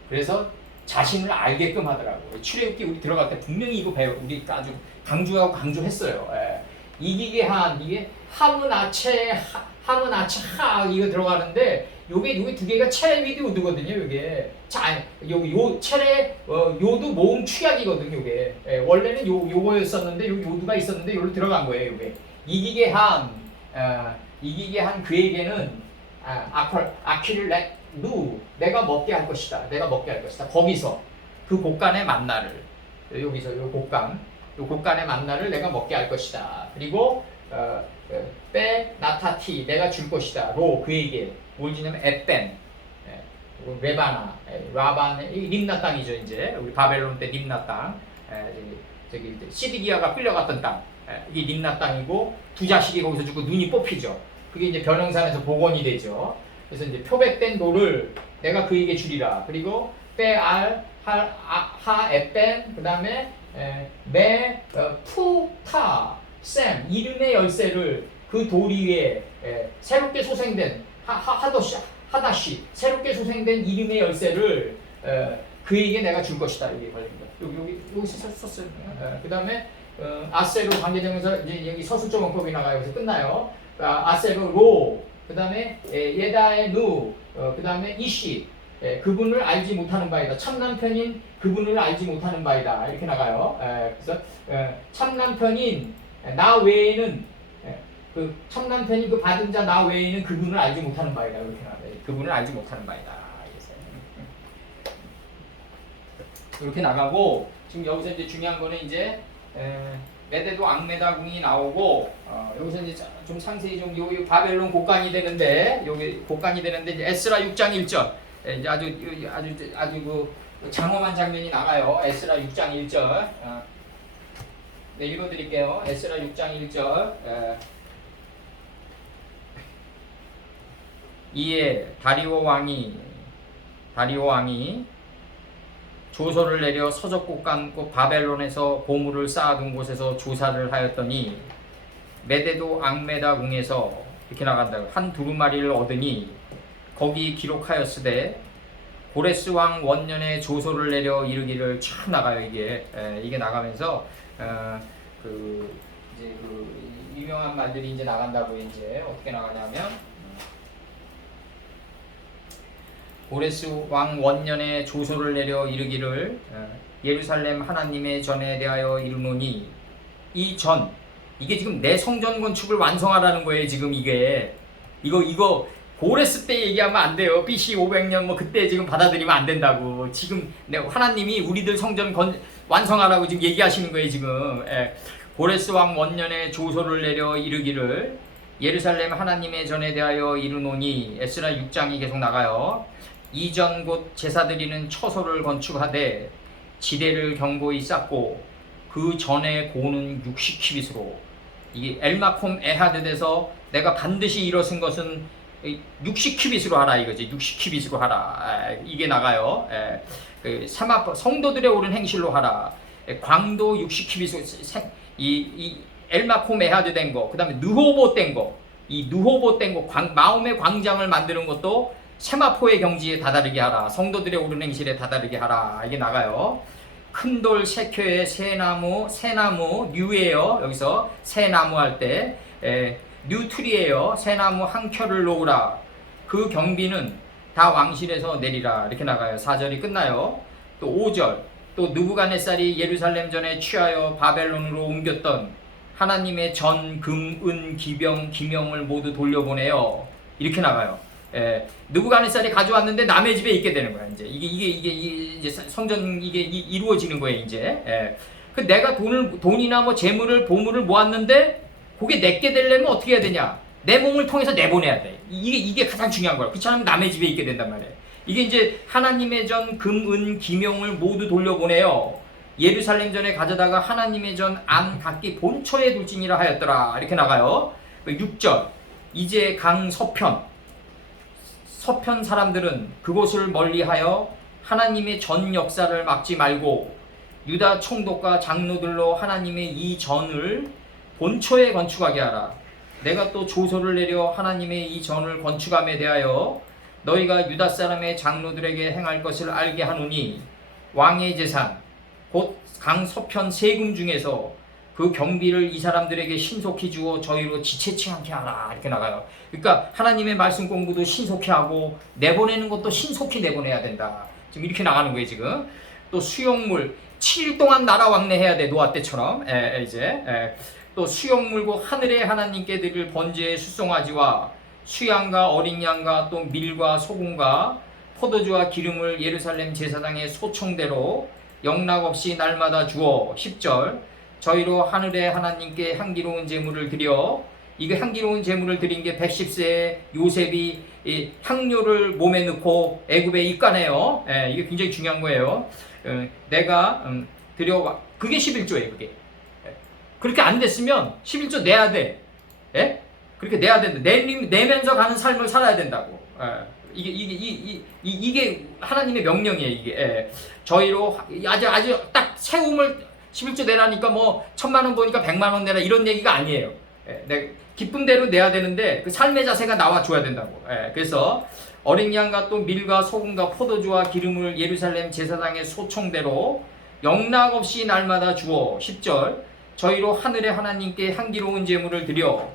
그래서 자신을 알게끔 하더라고. 출애굽기 우리 들어갈 때 분명히 이거 우리 아주 강조하고 강조했어요. 이기게 한 이게 하문 아체 하 이거 들어가는데 요게 두 개가 체레비드 우드거든요. 요게 요 체레 요도 모음 취약이거든요. 요게 원래는 요거였었는데 요 요두가 있었는데 요로 들어간 거예요. 요게 이기게 한 그에게는 아키를 내가 먹게 할 것이다. 내가 먹게 할 것이다. 거기서 그 곡간의 만나를 여기서 요 곡간의 만나를 내가 먹게 할 것이다. 그리고 빼 나타티 내가 줄 것이다. 로 그에게 뭘 주냐면 에벤 레바나 라반 림나 땅이죠. 이제 우리 바벨론 때 림나 땅 저기 시드기야가 끌려갔던 땅 이게 림나 땅이고 두 자식이 거기서 죽고 눈이 뽑히죠. 그게 이제 변형산에서 복원이 되죠. 그래서 이제 표백된 돌을 내가 그에게 주리라. 그리고 빼알 하 에벤 그다음에 푸타 샘 이름의 열쇠를 그 돌 위에 새롭게 소생된 하다시 새롭게 소생된 이름의 열쇠를 그에게 내가 줄 것이다. 이게 걸립니다. 여기서 썼어요. 그다음에 아세로 관계되면서 이제 여기 서술적 원법이 나가요. 그래서 끝나요. 아세로 로 그다음에 예다의 누 그다음에 이시 그분을 알지 못하는 바이다. 참남편인 그분을 알지 못하는 바이다. 이렇게 나가요. 그래서 참남편인 나 외에는 그 참남편인 그 받은 자 나 외에는 그분을 알지 못하는 바이다. 이렇게 나가요. 그분을 알지 못하는 바이다. 이렇게 나가고 지금 여기서 이제 중요한 거는 이제 메데도 앙메다궁이 나오고 여기서 이제 좀 상세히 좀 요 바벨론 곡간이 되는데 여기 곡간이 되는데 이제 에스라 6장 1절 이제 아주 그 장엄한 장면이 나가요. 에스라 6장 1절 네 읽어드릴게요. 에스라 6장 1절 이에 다리오 왕이 조서를 내려 서적 곡간 곧 바벨론에서 보물을 쌓아둔 곳에서 조사를 하였더니 메데도 앙메다 궁에서 이렇게 나간다고 한 두루마리를 얻으니 거기 기록하였으되 고레스 왕 원년에 조서를 내려 이르기를 쫙 나가요. 이게 나가면서 그 이제 그 유명한 말들이 이제 나간다고 이제 어떻게 나가냐면 고레스 왕 원년에 조서를 내려 이르기를 예루살렘 하나님의 전에 대하여 이르노니 이게 지금 내 성전 건축을 완성하라는 거예요. 지금 이거 고레스 때 얘기하면 안 돼요. BC 500년 뭐 그때 지금 받아들이면 안 된다고. 지금 하나님이 우리들 성전 완성하라고 지금 얘기하시는 거예요. 지금 고레스 왕 원년에 조서를 내려 이르기를 예루살렘 하나님의 전에 대하여 이르노니 에스라 6장이 계속 나가요. 이전 곧 제사 드리는 처소를 건축하되 지대를 견고히 쌓고 그 전에 고는 60키빗으로 이 엘마콤 에하드에서 내가 반드시 일어선 것은 60키빗으로 하라 이거지. 60키빗으로 하라. 이게 나가요. 그 성도들의 옳은 행실로 하라. 광도 60키빗으로 이 엘마콤 에하드 된 거, 그 다음에 느호봇 된 거, 이 느호봇 된 거, 마음의 광장을 만드는 것도 세마포의 경지에 다다르게 하라. 성도들의 옳은 행실에 다다르게 하라. 이게 나가요. 큰 돌 세 켜에 새나무 뉴예요. 여기서 새나무 할 때 뉴트리예요. 새나무 한 켜를 놓으라. 그 경비는 다 왕실에서 내리라. 이렇게 나가요. 4절이 끝나요. 또 5절 또 느부갓네살이 예루살렘 전에 취하여 바벨론으로 옮겼던 하나님의 전, 금, 은, 기명을 모두 돌려보내요. 이렇게 나가요. 느부갓네살이 가져왔는데 남의 집에 있게 되는 거야. 이게 이제 성전 이게 이루어지는 거예요. 이제 그 내가 돈이나 뭐 재물을 보물을 모았는데 그게 내게 되려면 어떻게 해야 되냐? 내 몸을 통해서 내보내야 돼. 이게 가장 중요한 거야. 그렇지 않으면 남의 집에 있게 된단 말이에요. 이게 이제 하나님의 전, 금, 은, 기명을 모두 돌려보내요. 예루살렘 전에 가져다가 하나님의 전 안 각기 본처에 둘지니라 하였더라. 이렇게 나가요. 6절 이제 강 서편 사람들은 그곳을 멀리하여 하나님의 전 역사를 막지 말고 유다 총독과 장로들로 하나님의 이 전을 본처에 건축하게 하라. 내가 또 조서를 내려 하나님의 이 전을 건축함에 대하여 너희가 유다 사람의 장로들에게 행할 것을 알게 하노니 왕의 재산 곧 강서편 세금 중에서 그 경비를 이 사람들에게 신속히 주어 저희로 지체치 않게 하라. 이렇게 나가요. 그러니까 하나님의 말씀 공부도 신속히 하고 내보내는 것도 신속히 내보내야 된다. 지금 이렇게 나가는 거예요. 지금 또 수용물 7일 동안 나라 왕래해야 돼. 노아 때처럼. 또 수용물고 하늘의 하나님께 드릴 번제의 수송아지와 수양과 어린 양과 또 밀과 소금과 포도주와 기름을 예루살렘 제사장의 소청대로 영락없이 날마다 주어. 10절 저희로 하늘의 하나님께 향기로운 제물을 드려. 이게 향기로운 제물을 드린 게 110세에 요셉이 향료를 몸에 넣고 애굽에 입가네요. 이게 굉장히 중요한 거예요. 내가 드려. 그게 11조예요. 그게 그렇게 안 됐으면 11조 내야 돼. 그렇게 내야 된다. 내면서 가는 삶을 살아야 된다고. 이게 하나님의 명령이에요. 이게 저희로 아주 딱 세움을 11조 내라니까 뭐 1,000,000원 보니까 100만원 내라 이런 얘기가 아니에요. 기쁜 대로 내야 되는데 그 삶의 자세가 나와줘야 된다고. 그래서 어린 양과 또 밀과 소금과 포도주와 기름을 예루살렘 제사장의 소청대로 영락없이 날마다 주어. 10절 저희로 하늘의 하나님께 향기로운 제물을 드려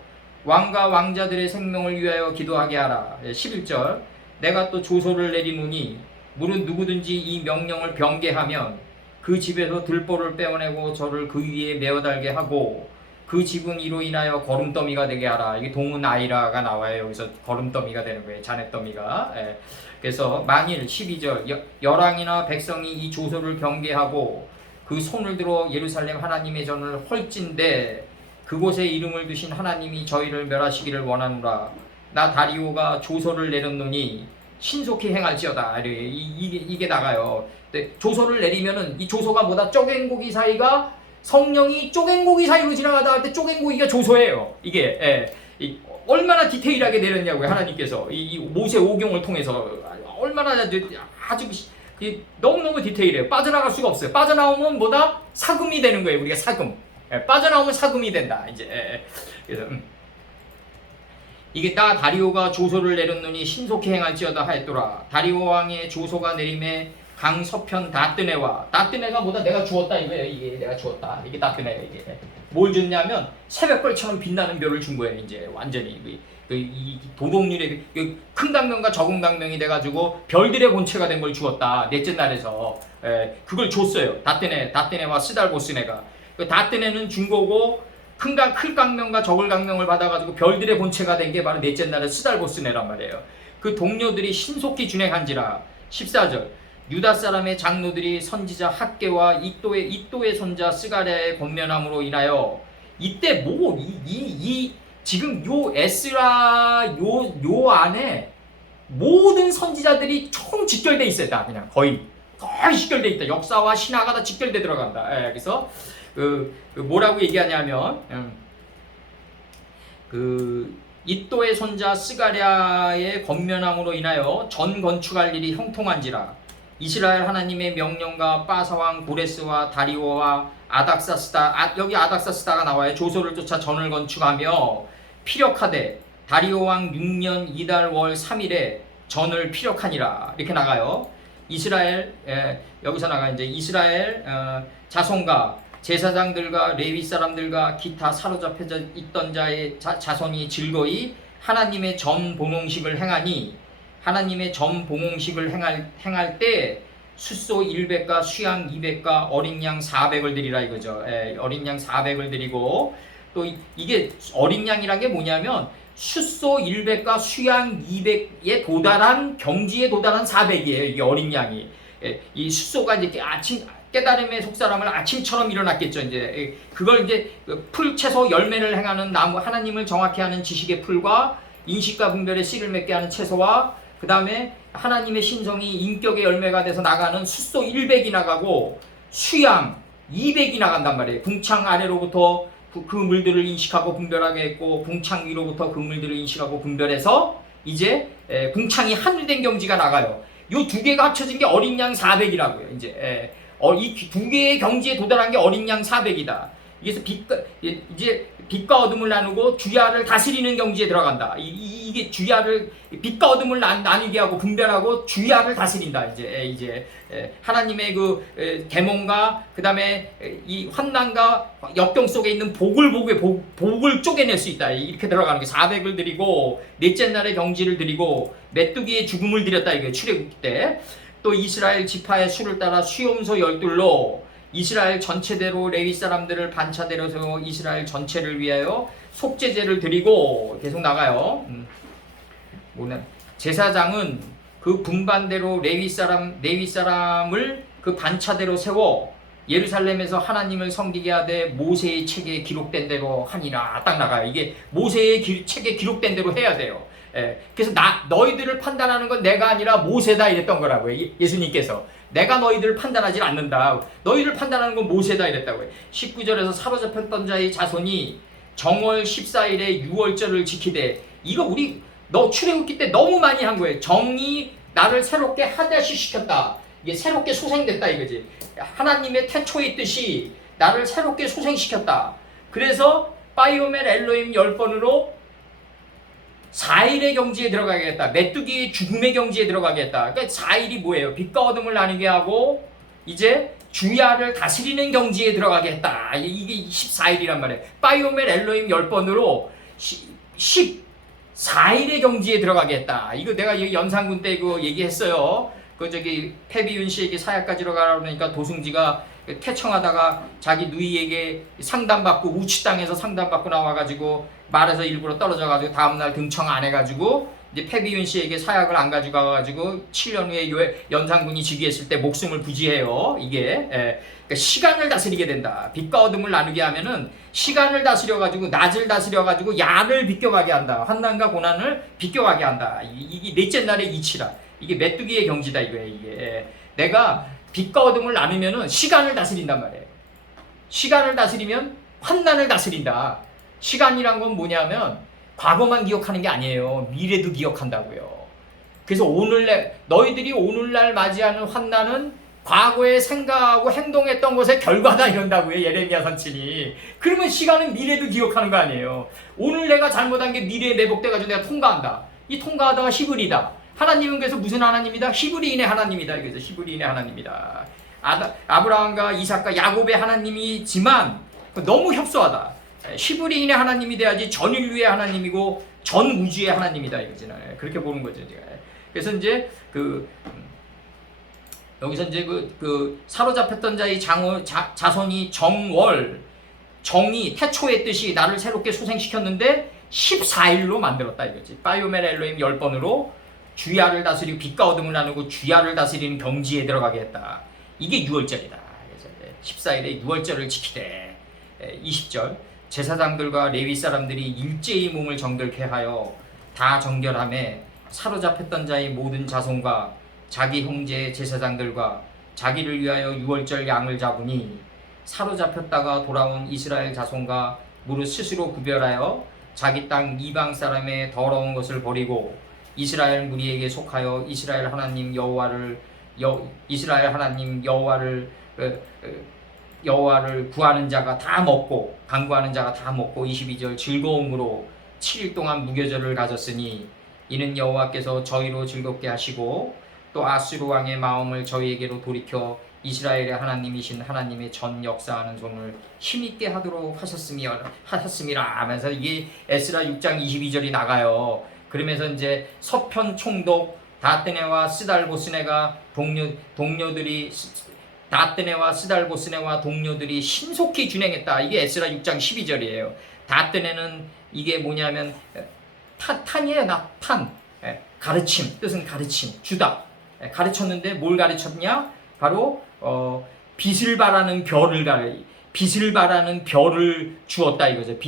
왕과 왕자들의 생명을 위하여 기도하게 하라. 11절 내가 또 조서를 내리노니 무릇 누구든지 이 명령을 변개하면 그 집에서 들보를 빼어내고 저를 그 위에 메어달게 하고 그 집은 이로 인하여 거름더미가 되게 하라. 이게 동은 아이라가 나와요. 여기서 거름더미가 되는 거예요. 자넷더미가. 그래서 만일 12절 열왕이나 백성이 이 조서를 변개하고 그 손을 들어 예루살렘 하나님의 전을 헐진대 그곳에 이름을 두신 하나님이 저희를 멸하시기를 원하노라. 나 다리오가 조서를 내렸노니 신속히 행할지어다. 이게 나가요. 조서를 내리면은 이 조서가 뭐다? 쪼갱고기 사이가 성령이 쪼갱고기 사이로 지나가다 할 때 쪼갱고기가 조서예요. 이게 얼마나 디테일하게 내렸냐고요. 하나님께서 이 모세 오경을 통해서 얼마나 아주 너무너무 디테일해요. 빠져나갈 수가 없어요. 빠져나오면 뭐다? 사금이 되는 거예요. 우리가 사금. 빠져나오면 사금이 된다. 이제 그래서 이게 다 다리오가 조서를 내렸느니 신속히 행할지어다 하였더라. 다리오 왕의 조서가 내림에 강 서편 다뜨네가 뭐다? 내가 주었다 이거예요. 이게 내가 주었다. 이게 다뜨네가 이게 뭘 줬냐면 새벽별처럼 빛나는 별을 준 거예요. 이제 완전히 이 도동률의 큰 강명과 적은 강명이 돼가지고 별들의 본체가 된 걸 주었다. 넷째 날에서 그걸 줬어요. 다뜨네와 스달보스네가. 그 다뜨네는 준 거고 큰 강명과 적을 강명을 받아가지고 별들의 본체가 된 게 바로 넷째 날의 스달보스네란 말이에요. 그 동료들이 신속히 준행한지라. 14절 유다 사람의 장로들이 선지자 학계와 이또의 손자 스가랴의 권면함으로 인하여 이때 이 지금 요 에스라 요 안에 모든 선지자들이 총 직결돼 있어요. 다 그냥 거의 직결돼 있다. 역사와 신화가 다 직결돼 들어간다. 예, 그래서 뭐라고 얘기하냐면 이또의 손자 스가랴의 권면함으로 인하여 전 건축할 일이 형통한지라. 이스라엘 하나님의 명령과 바사왕 고레스와 다리오와 아닥사스다, 여기 아닥사스다가 나와요. 조소를 쫓아 전을 건축하며 피력하되 다리오 왕 6년 이달 월 3일에 전을 피력하니라. 이렇게 나가요. 이스라엘, 여기서 나가 이제 이스라엘 자손과 제사장들과 레위 사람들과 기타 사로잡혀 있던 자의 자손이 즐거이 하나님의 전 봉헌식을 행하니, 하나님의 전 봉헌식을 행할 때 숫소 100과 수양 200과 어린 양 400을 드리라 이거죠. 어린 양 400을 드리고, 또 이게 어린 양이란 게 뭐냐면 숫소 100과 수양 200에 도달한 경지에 도달한 400이에요. 이게 어린 양이. 이 숫소가 이제 깨달음의 속사람을 아침처럼 일어났겠죠. 이제 그걸 이제 풀 채소 열매를 행하는 나무, 하나님을 정확히 하는 지식의 풀과 인식과 분별의 씨를 맺게 하는 채소와 그 다음에 하나님의 신성이 인격의 열매가 돼서 나가는 숫소 100이 나가고 수양 200이 나간단 말이에요. 궁창 아래로부터 그 물들을 인식하고 분별하게 했고, 궁창 위로부터 그 물들을 인식하고 분별해서 이제 궁창이 하늘된 경지가 나가요. 요 두 개가 합쳐진 게 어린 양 400이라고요. 이제 이 두 개의 경지에 도달한 게 어린 양 400이다. 그래서 이제 빛과 어둠을 나누고 주야를 다스리는 경지에 들어간다. 이게 주야를, 빛과 어둠을 나뉘게 하고 분별하고 주야를 다스린다. 이제 하나님의 그 계몽과 그 다음에 이 환난과 역경 속에 있는 복을 쪼개낼 수 있다. 이렇게 들어가는 게 400을 드리고, 넷째 날의 경지를 드리고 메뚜기의 죽음을 드렸다. 이게 출애굽기 때. 또 이스라엘 지파의 수를 따라 수염소 12로 이스라엘 전체대로 레위 사람들을 반차대로 세워 이스라엘 전체를 위하여 속죄제를 드리고, 계속 나가요. 제사장은 그 분반대로 레위 사람을 그 반차대로 세워 예루살렘에서 하나님을 섬기게 하되 모세의 책에 기록된 대로 하니라. 딱 나가요. 이게 모세의 책에 기록된 대로 해야 돼요. 그래서 너희들을 판단하는 건 내가 아니라 모세다 이랬던 거라고요. 예수님께서 내가 너희들을 판단하지 않는다. 너희를 판단하는 건 모세다 이랬다고요. 19절에서 사로잡혔던 자의 자손이 정월 14일에 6월절을 지키되, 이거 너 출애굽기 때 너무 많이 한 거예요. 정이 나를 새롭게 하다시 시켰다. 이게 새롭게 소생됐다 이거지. 하나님의 태초의 뜻이 나를 새롭게 소생시켰다. 그래서 바이오멜 엘로힘 10번으로 4일의 경지에 들어가겠다. 메뚜기의 죽음의 경지에 들어가겠다. 그러니까 4일이 뭐예요? 빛과 어둠을 나누게 하고 이제 주야를 다스리는 경지에 들어가겠다. 이게 14일이란 말이에요. 바이오멜 엘로힘 10번으로 14일의 경지에 들어가겠다. 이거 내가 연산군 때 이거 얘기했어요. 패비윤 씨에게 사약까지로 가라 그러니까 도승지가 태청하다가 자기 누이에게 상담받고 우치당에서 상담받고 나와가지고 말에서 일부러 떨어져가지고 다음날 등청 안 해가지고 이제 패비윤 씨에게 사약을 안 가지고 가가지고 7년 후에 연산군이 즉위했을 때 목숨을 부지해요. 이게 그러니까 시간을 다스리게 된다. 빛과 어둠을 나누게 하면은 시간을 다스려가지고 낮을 다스려가지고 야를 비껴가게 한다. 환난과 고난을 비껴가게 한다. 이게 넷째 날의 이치라. 이게 메뚜기의 경지다 이거예요. 이게 내가 빛과 어둠을 나누면은 시간을 다스린단 말이에요. 시간을 다스리면 환난을 다스린다. 시간이란 건 뭐냐면 과거만 기억하는 게 아니에요. 미래도 기억한다고요. 그래서 너희들이 오늘날 맞이하는 환난은 과거에 생각하고 행동했던 것의 결과다 이런다고요. 예레미야 선친이. 그러면 시간은 미래도 기억하는 거 아니에요. 오늘 내가 잘못한 게 미래에 매복돼가지고 내가 통과한다. 이 통과하다가 히브리다. 하나님은 그래서 무슨 하나님이다? 히브리인의 하나님이다. 그래서 히브리인의 하나님이다. 아브라함과 이삭과 야곱의 하나님이지만 너무 협소하다. 히브리인의 하나님이 돼야지 전 인류의 하나님이고 전 우주의 하나님이다 이거잖아요. 그렇게 보는 거죠. 그래서 이제 여기서 이제 사로잡혔던 자의 자손이 정이 태초의 뜻이 나를 새롭게 소생시켰는데 14일로 만들었다 이거지. 바이오멜 엘로힘 10번으로 주야를 다스리고 빛과 어둠을 나누고 주야를 다스리는 경지에 들어가게 했다. 이게 6월절이다. 그래서 14일에 6월절을 지키되 20절 제사장들과 레위 사람들이 일제히 몸을 정결케 하여 다 정결함에 사로잡혔던 자의 모든 자손과 자기 형제 제사장들과 자기를 위하여 유월절 양을 잡으니 사로잡혔다가 돌아온 이스라엘 자손과 무릇 스스로 구별하여 자기 땅 이방 사람의 더러운 것을 버리고 이스라엘 무리에게 속하여 이스라엘 하나님 여호와를 구하는 자가 다 먹고 간구하는 자가 다 먹고 22절 즐거움으로 7일 동안 무교절을 가졌으니 이는 여호와께서 저희로 즐겁게 하시고 또 아수르 왕의 마음을 저희에게로 돌이켜 이스라엘의 하나님이신 하나님의 전 역사하는 손을 힘있게 하도록 하셨음이라 하면서 이게 에스라 6장 22절이 나가요. 그러면서 이제 서편 총독 다뜨네와 스달보스네가 동료들이 신속히 준행했다. 이게 에스라 6장 12절이에요. 다뜨네는 이게 뭐냐면 탄이에요. 탄. 가르침. 뜻은 가르침. 주다. 가르쳤는데 뭘 가르쳤냐? 바로 빛을 바라는 별을 주었다 이거죠.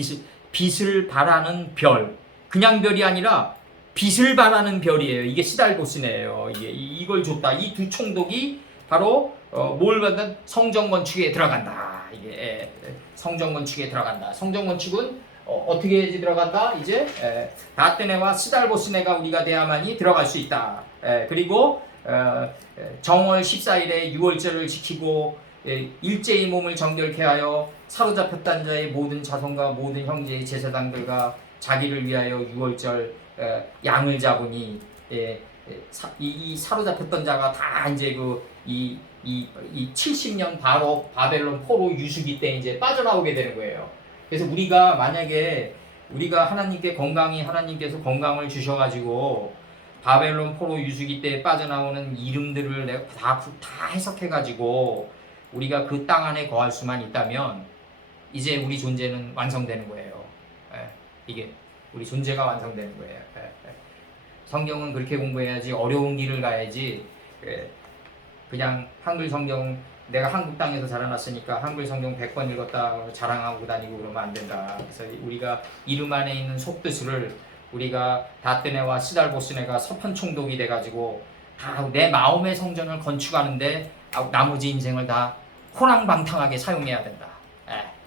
빛을 바라는 별. 그냥 별이 아니라 빛을 바라는 별이에요. 이게 스달보스네예요. 이걸 줬다. 이 두 총독이 바로 뭘 받는 성전 건축에 들어간다. 이게 성전 건축에 들어간다. 성전 건축은 어떻게 해야지 들어간다? 이제 다뜨네와 스달보스네가 우리가 돼야만이 들어갈 수 있다. 그리고 정월 14일에 유월절을 지키고 일제히 몸을 정결케 하여 사로잡혔던 자의 모든 자손과 모든 형제의 제사장들과 자기를 위하여 유월절 양을 잡으니 이 사로잡혔던 자가 다 이제 이 70년 바벨론 포로 유수기 때 이제 빠져나오게 되는 거예요. 그래서 우리가 만약에 하나님께서 건강을 주셔가지고 바벨론 포로 유수기 때 빠져나오는 이름들을 내가 다 해석해가지고 우리가 그 땅 안에 거할 수만 있다면 이제 우리 존재는 완성되는 거예요. 이게 우리 존재가 완성되는 거예요. 성경은 그렇게 공부해야지 어려운 길을 가야지 그냥 한글 성경 내가 한국 땅에서 자라났으니까 한글 성경 100번 읽었다 자랑하고 다니고 그러면 안 된다. 그래서 우리가 이름 안에 있는 속뜻을 우리가 다뜨네와 스달보스네가 서편 총독이 돼가지고 다 내 마음의 성전을 건축하는데 나머지 인생을 다 호랑방탕하게 사용해야 된다.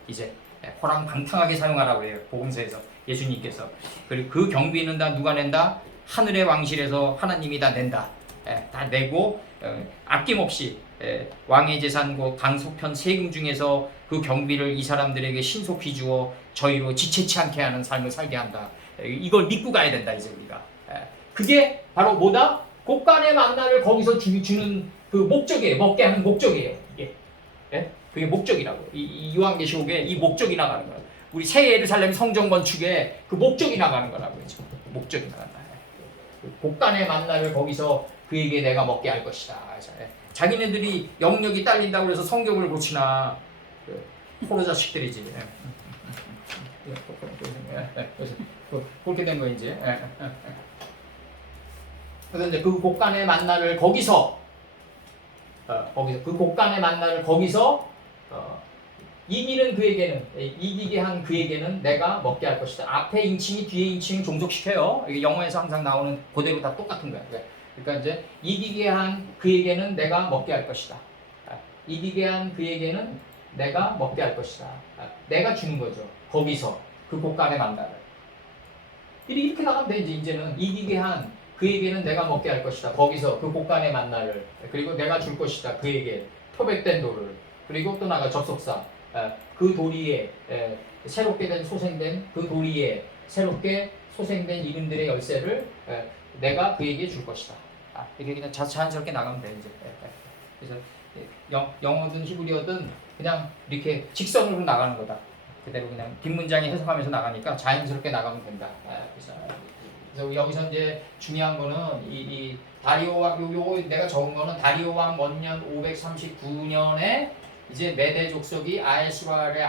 이제 호랑방탕하게 사용하라고 해요. 복음서에서 예수님께서. 그리고 그 경비는 다 누가 낸다? 하늘의 왕실에서 하나님이 다 낸다. 다 내고 아낌없이 왕의 재산 곧 강속편 세금 중에서 그 경비를 이 사람들에게 신속히 주어 저희로 지체치 않게 하는 삶을 살게 한다. 이걸 믿고 가야 된다. 이제 우리가 그게 바로 뭐다? 곳간의 만나를 거기서 주는 그 목적이에요. 먹게 하는 목적이에요. 이게 그게 목적이라고. 이 요한계시록에 이 목적이 나가는 거야. 우리 새 예루살렘 성전 건축에 그 목적이 나가는 거라고 했죠. 목적이 나간다. 곳간의 만나를 거기서 그에게 내가 먹게 할 것이다. 자기네들이 영역이 딸린다고 해서 성경을 고치나 포로 자식들이지. 그렇게 된 거 이제. 그래서 이제 그 곳간의 만나를 거기서 이기는 그에게는 이기게 한 그에게는 내가 먹게 할 것이다. 앞에 인칭이 뒤에 인칭을 종속시켜요. 이게 영어에서 항상 나오는 그대로 다 똑같은 거야. 그러니까 이제 이기게 한 그에게는 내가 먹게 할 것이다. 이기게 한 그에게는 내가 먹게 할 것이다. 내가 주는 거죠. 거기서 그 곳간의 만나를 이렇게 나가면 돼. 이제는 이기게 한 그에게는 내가 먹게 할 것이다. 거기서 그 곳간의 만나를 그리고 내가 줄 것이다. 그에게 표백된 돌을 그리고 또 나가 접속사 그 도리에 새롭게 된 소생된 그 도리에 새롭게 소생된 이름들의 열쇠를 내가 그에게 줄 것이다. 이게 그냥 자연스럽게 나가면 돼. 이제 그래서 영어든 히브리어든 그냥 이렇게 직선으로 나가는 거다. 그대로 그냥 뒷문장에 해석하면서 나가니까 자연스럽게 나가면 된다. 그래서 여기서 이제 중요한 거는 이 다리오 왕 요거 내가 적은 거는 다리오 왕 원년 539년에 이제 메대 족속이 아에수에로의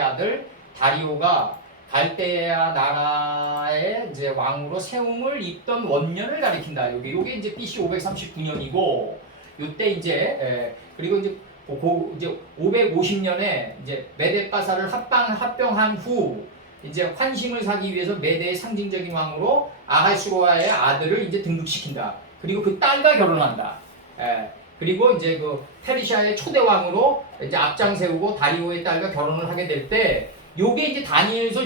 아들 다리오가 갈대아 나라의 이제 왕으로 세움을 입던 원년을 가리킨다. 요게 이제 BC 539년이고 요때 이제 그리고 이제 이제 550년에 이제 메데빠사를 합병한 후 이제 환심을 사기 위해서 메데의 상징적인 왕으로 아하수로아의 아들을 이제 등극시킨다. 그리고 그 딸과 결혼한다. 그리고 이제 그 페르시아의 초대 왕으로 이제 앞장 세우고 다리오의 딸과 결혼을 하게 될 때, 요게 이제 다니엘서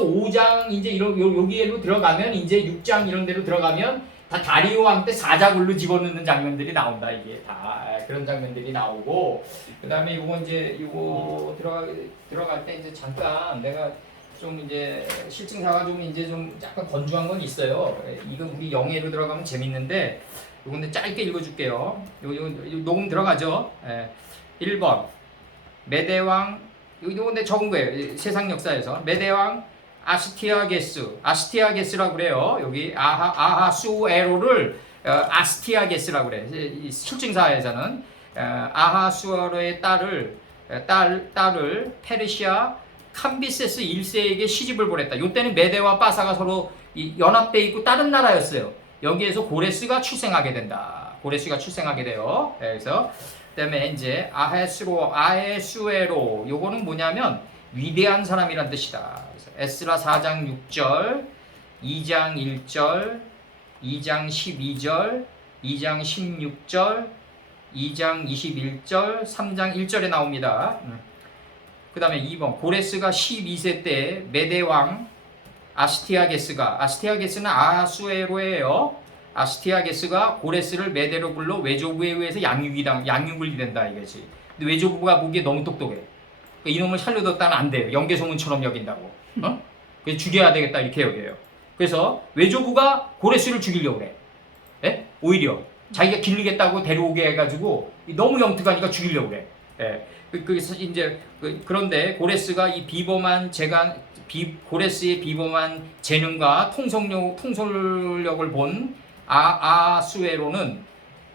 5장 이제 여기로 들어가면 이제 6장 이런 데로 들어가면 다 다리오 왕 때 사자굴로 집어넣는 장면들이 나온다. 이게 다 그런 장면들이 나오고, 그다음에 요거 들어갈 때 이제 잠깐 내가 좀 이제 실증사가 좀 이제 좀 약간 건조한 건 있어요. 이건 우리 영예로 들어가면 재밌는데 요건데 짧게 읽어줄게요. 요 녹음 들어가죠. 1번 메대왕, 요건데 적은 거예요. 세상 역사에서 메대왕 아스티아게스라고 그래요. 여기 아하수에로를 아스티아게스라고 그래. 실증사에서는 아하수에로의 딸을 페르시아 캄비세스 1세에게 시집을 보냈다. 이때는 메데와 바사가 서로 연합돼 있고 다른 나라였어요. 여기에서 고레스가 출생하게 된다. 고레스가 출생하게 돼요. 그래서 그다음에 이제 아헤수에로 요거는 뭐냐면 위대한 사람이란 뜻이다. 그래서 에스라 4장 6절, 2장 1절, 2장 12절, 2장 16절, 2장 21절, 3장 1절에 나옵니다. 그 다음에 2번 고레스가 12세 때 메대왕 아스티아게스는 아하수에로예요. 아스티아게스가 고레스를 메대로 불러 외조부에 의해서 양육을 된다 이거지. 근데 외조부가 보기에 너무 똑똑해. 그러니까 이놈을 살려뒀다는 안 돼요. 연개소문처럼 여긴다고. 그래서 죽여야 되겠다 이렇게 여겨요. 그래서 외조부가 고레스를 죽이려고 그래. 예? 오히려 자기가 기르겠다고 데려오게 해가지고 너무 영특하니까 죽이려고 그래. 예. 그래서 이제 그런데 고레스가 이 고레스의 비범한 재능과 통솔력을 본 아수에로는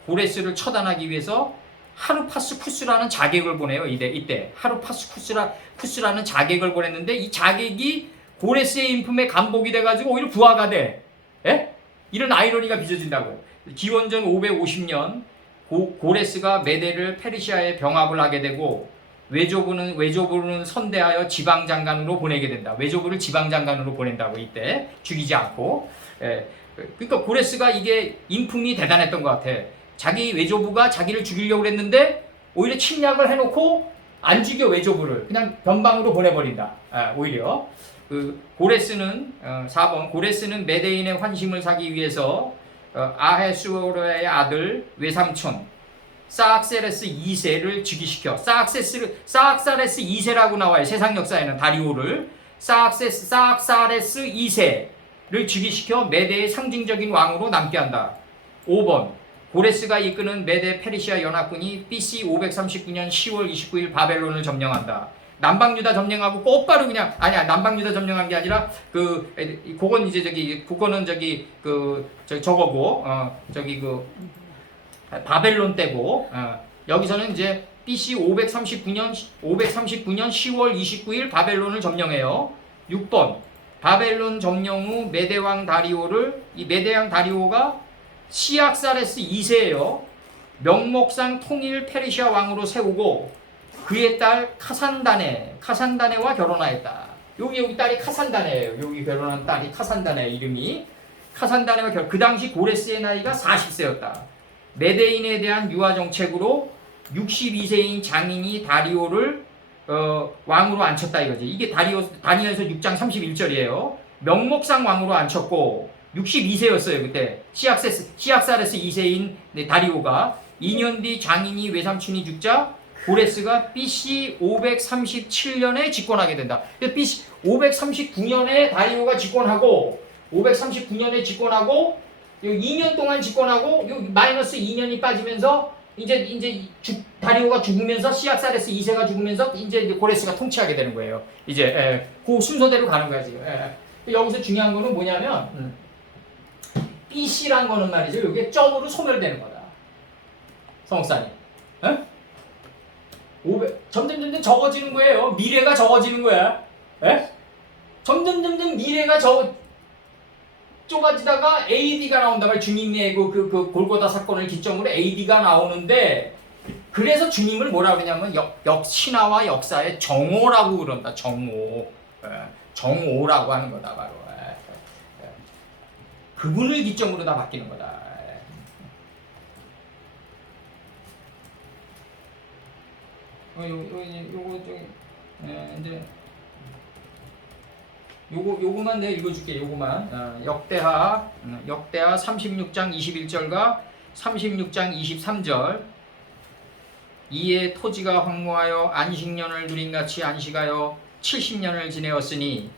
고레스를 처단하기 위해서 하루파스쿠스라는 자객을 보내요. 이때 하루파스쿠스라는 자객을 보냈는데 이 자객이 고레스의 인품에 감복이 돼가지고 오히려 부하가 돼. 예? 이런 아이러니가 빚어진다고요. 기원전 550년 고레스가 메대를 페르시아에 병합을 하게 되고 외조부는 선대하여 지방장관으로 보내게 된다. 외조부를 지방장관으로 보낸다고 이때 죽이지 않고. 그러니까 고레스가 이게 인품이 대단했던 것 같아. 자기 외조부가 자기를 죽이려고 했는데 오히려 침략을 해놓고 안 죽여 외조부를 그냥 변방으로 보내버린다. 오히려 고레스는 4번 고레스는 메대인의 환심을 사기 위해서 아헤수에로의 아들 외삼촌 사악사레스 2세를 즉위시켜 사악사레스 2세라고 나와요. 세상 역사에는 다리오를 사악사레스 2세를 즉위시켜 메대의 상징적인 왕으로 남게 한다. 5번 고레스가 이끄는 메대 페르시아 연합군이 BC 539년 10월 29일 바벨론을 점령한다. 남방유다 점령하고 곧바로 그냥 남방유다 점령한 게 아니라 그거는 저거고 바벨론 때고 여기서는 이제 BC 539년 10월 29일 바벨론을 점령해요. 6번 바벨론 점령 후 메대왕 다리오가 시악사레스 2세예요. 명목상 통일 페르시아 왕으로 세우고 그의 딸 카산다네와 결혼하였다. 여기 딸이 카산다네예요. 여기 결혼한 딸이 카산다네 이름이 카산다네와 그 당시 고레스의 나이가 40세였다. 메대인에 대한 유화 정책으로 62세인 장인이 다리오를 왕으로 앉혔다 이거지. 이게 다니엘서 6장 31절이에요. 명목상 왕으로 앉혔고 62세였어요 그때. 시악사레스 2세인 다리오가 2년 뒤 장인이 외삼촌이 죽자 고레스가 BC 537년에 집권하게 된다. BC 539년에 다리오가 집권하고 2년 동안 집권하고 마이너스 2년이 빠지면서 이제 다리오가 죽으면서 시악사레스 2세가 죽으면서 이제 고레스가 통치하게 되는 거예요. 이제 그 순서대로 가는 거야 지금. 여기서 중요한 거는 뭐냐면 BC란 거는 말이죠. 이게 점으로 소멸되는 거다. 성목사님. 점점 적어지는 거예요. 미래가 적어지는 거야. 점점 미래가 좁아지다가 AD가 나온다. 주님의 그 골고다 사건을 기점으로 AD가 나오는데 그래서 주님을 뭐라 그러냐면 신화와 역사의 정오라고 그런다. 정오. 정오라고 하는 거다 바로. 그분을 기점으로 다 바뀌는 거다. 요거 좀 이제 요거만 내가 읽어줄게. 요거만 역대하 36장 21절과 36장 23절. 이에 토지가 황무하여 안식년을 누린같이 안식하여 70년을 지내었으니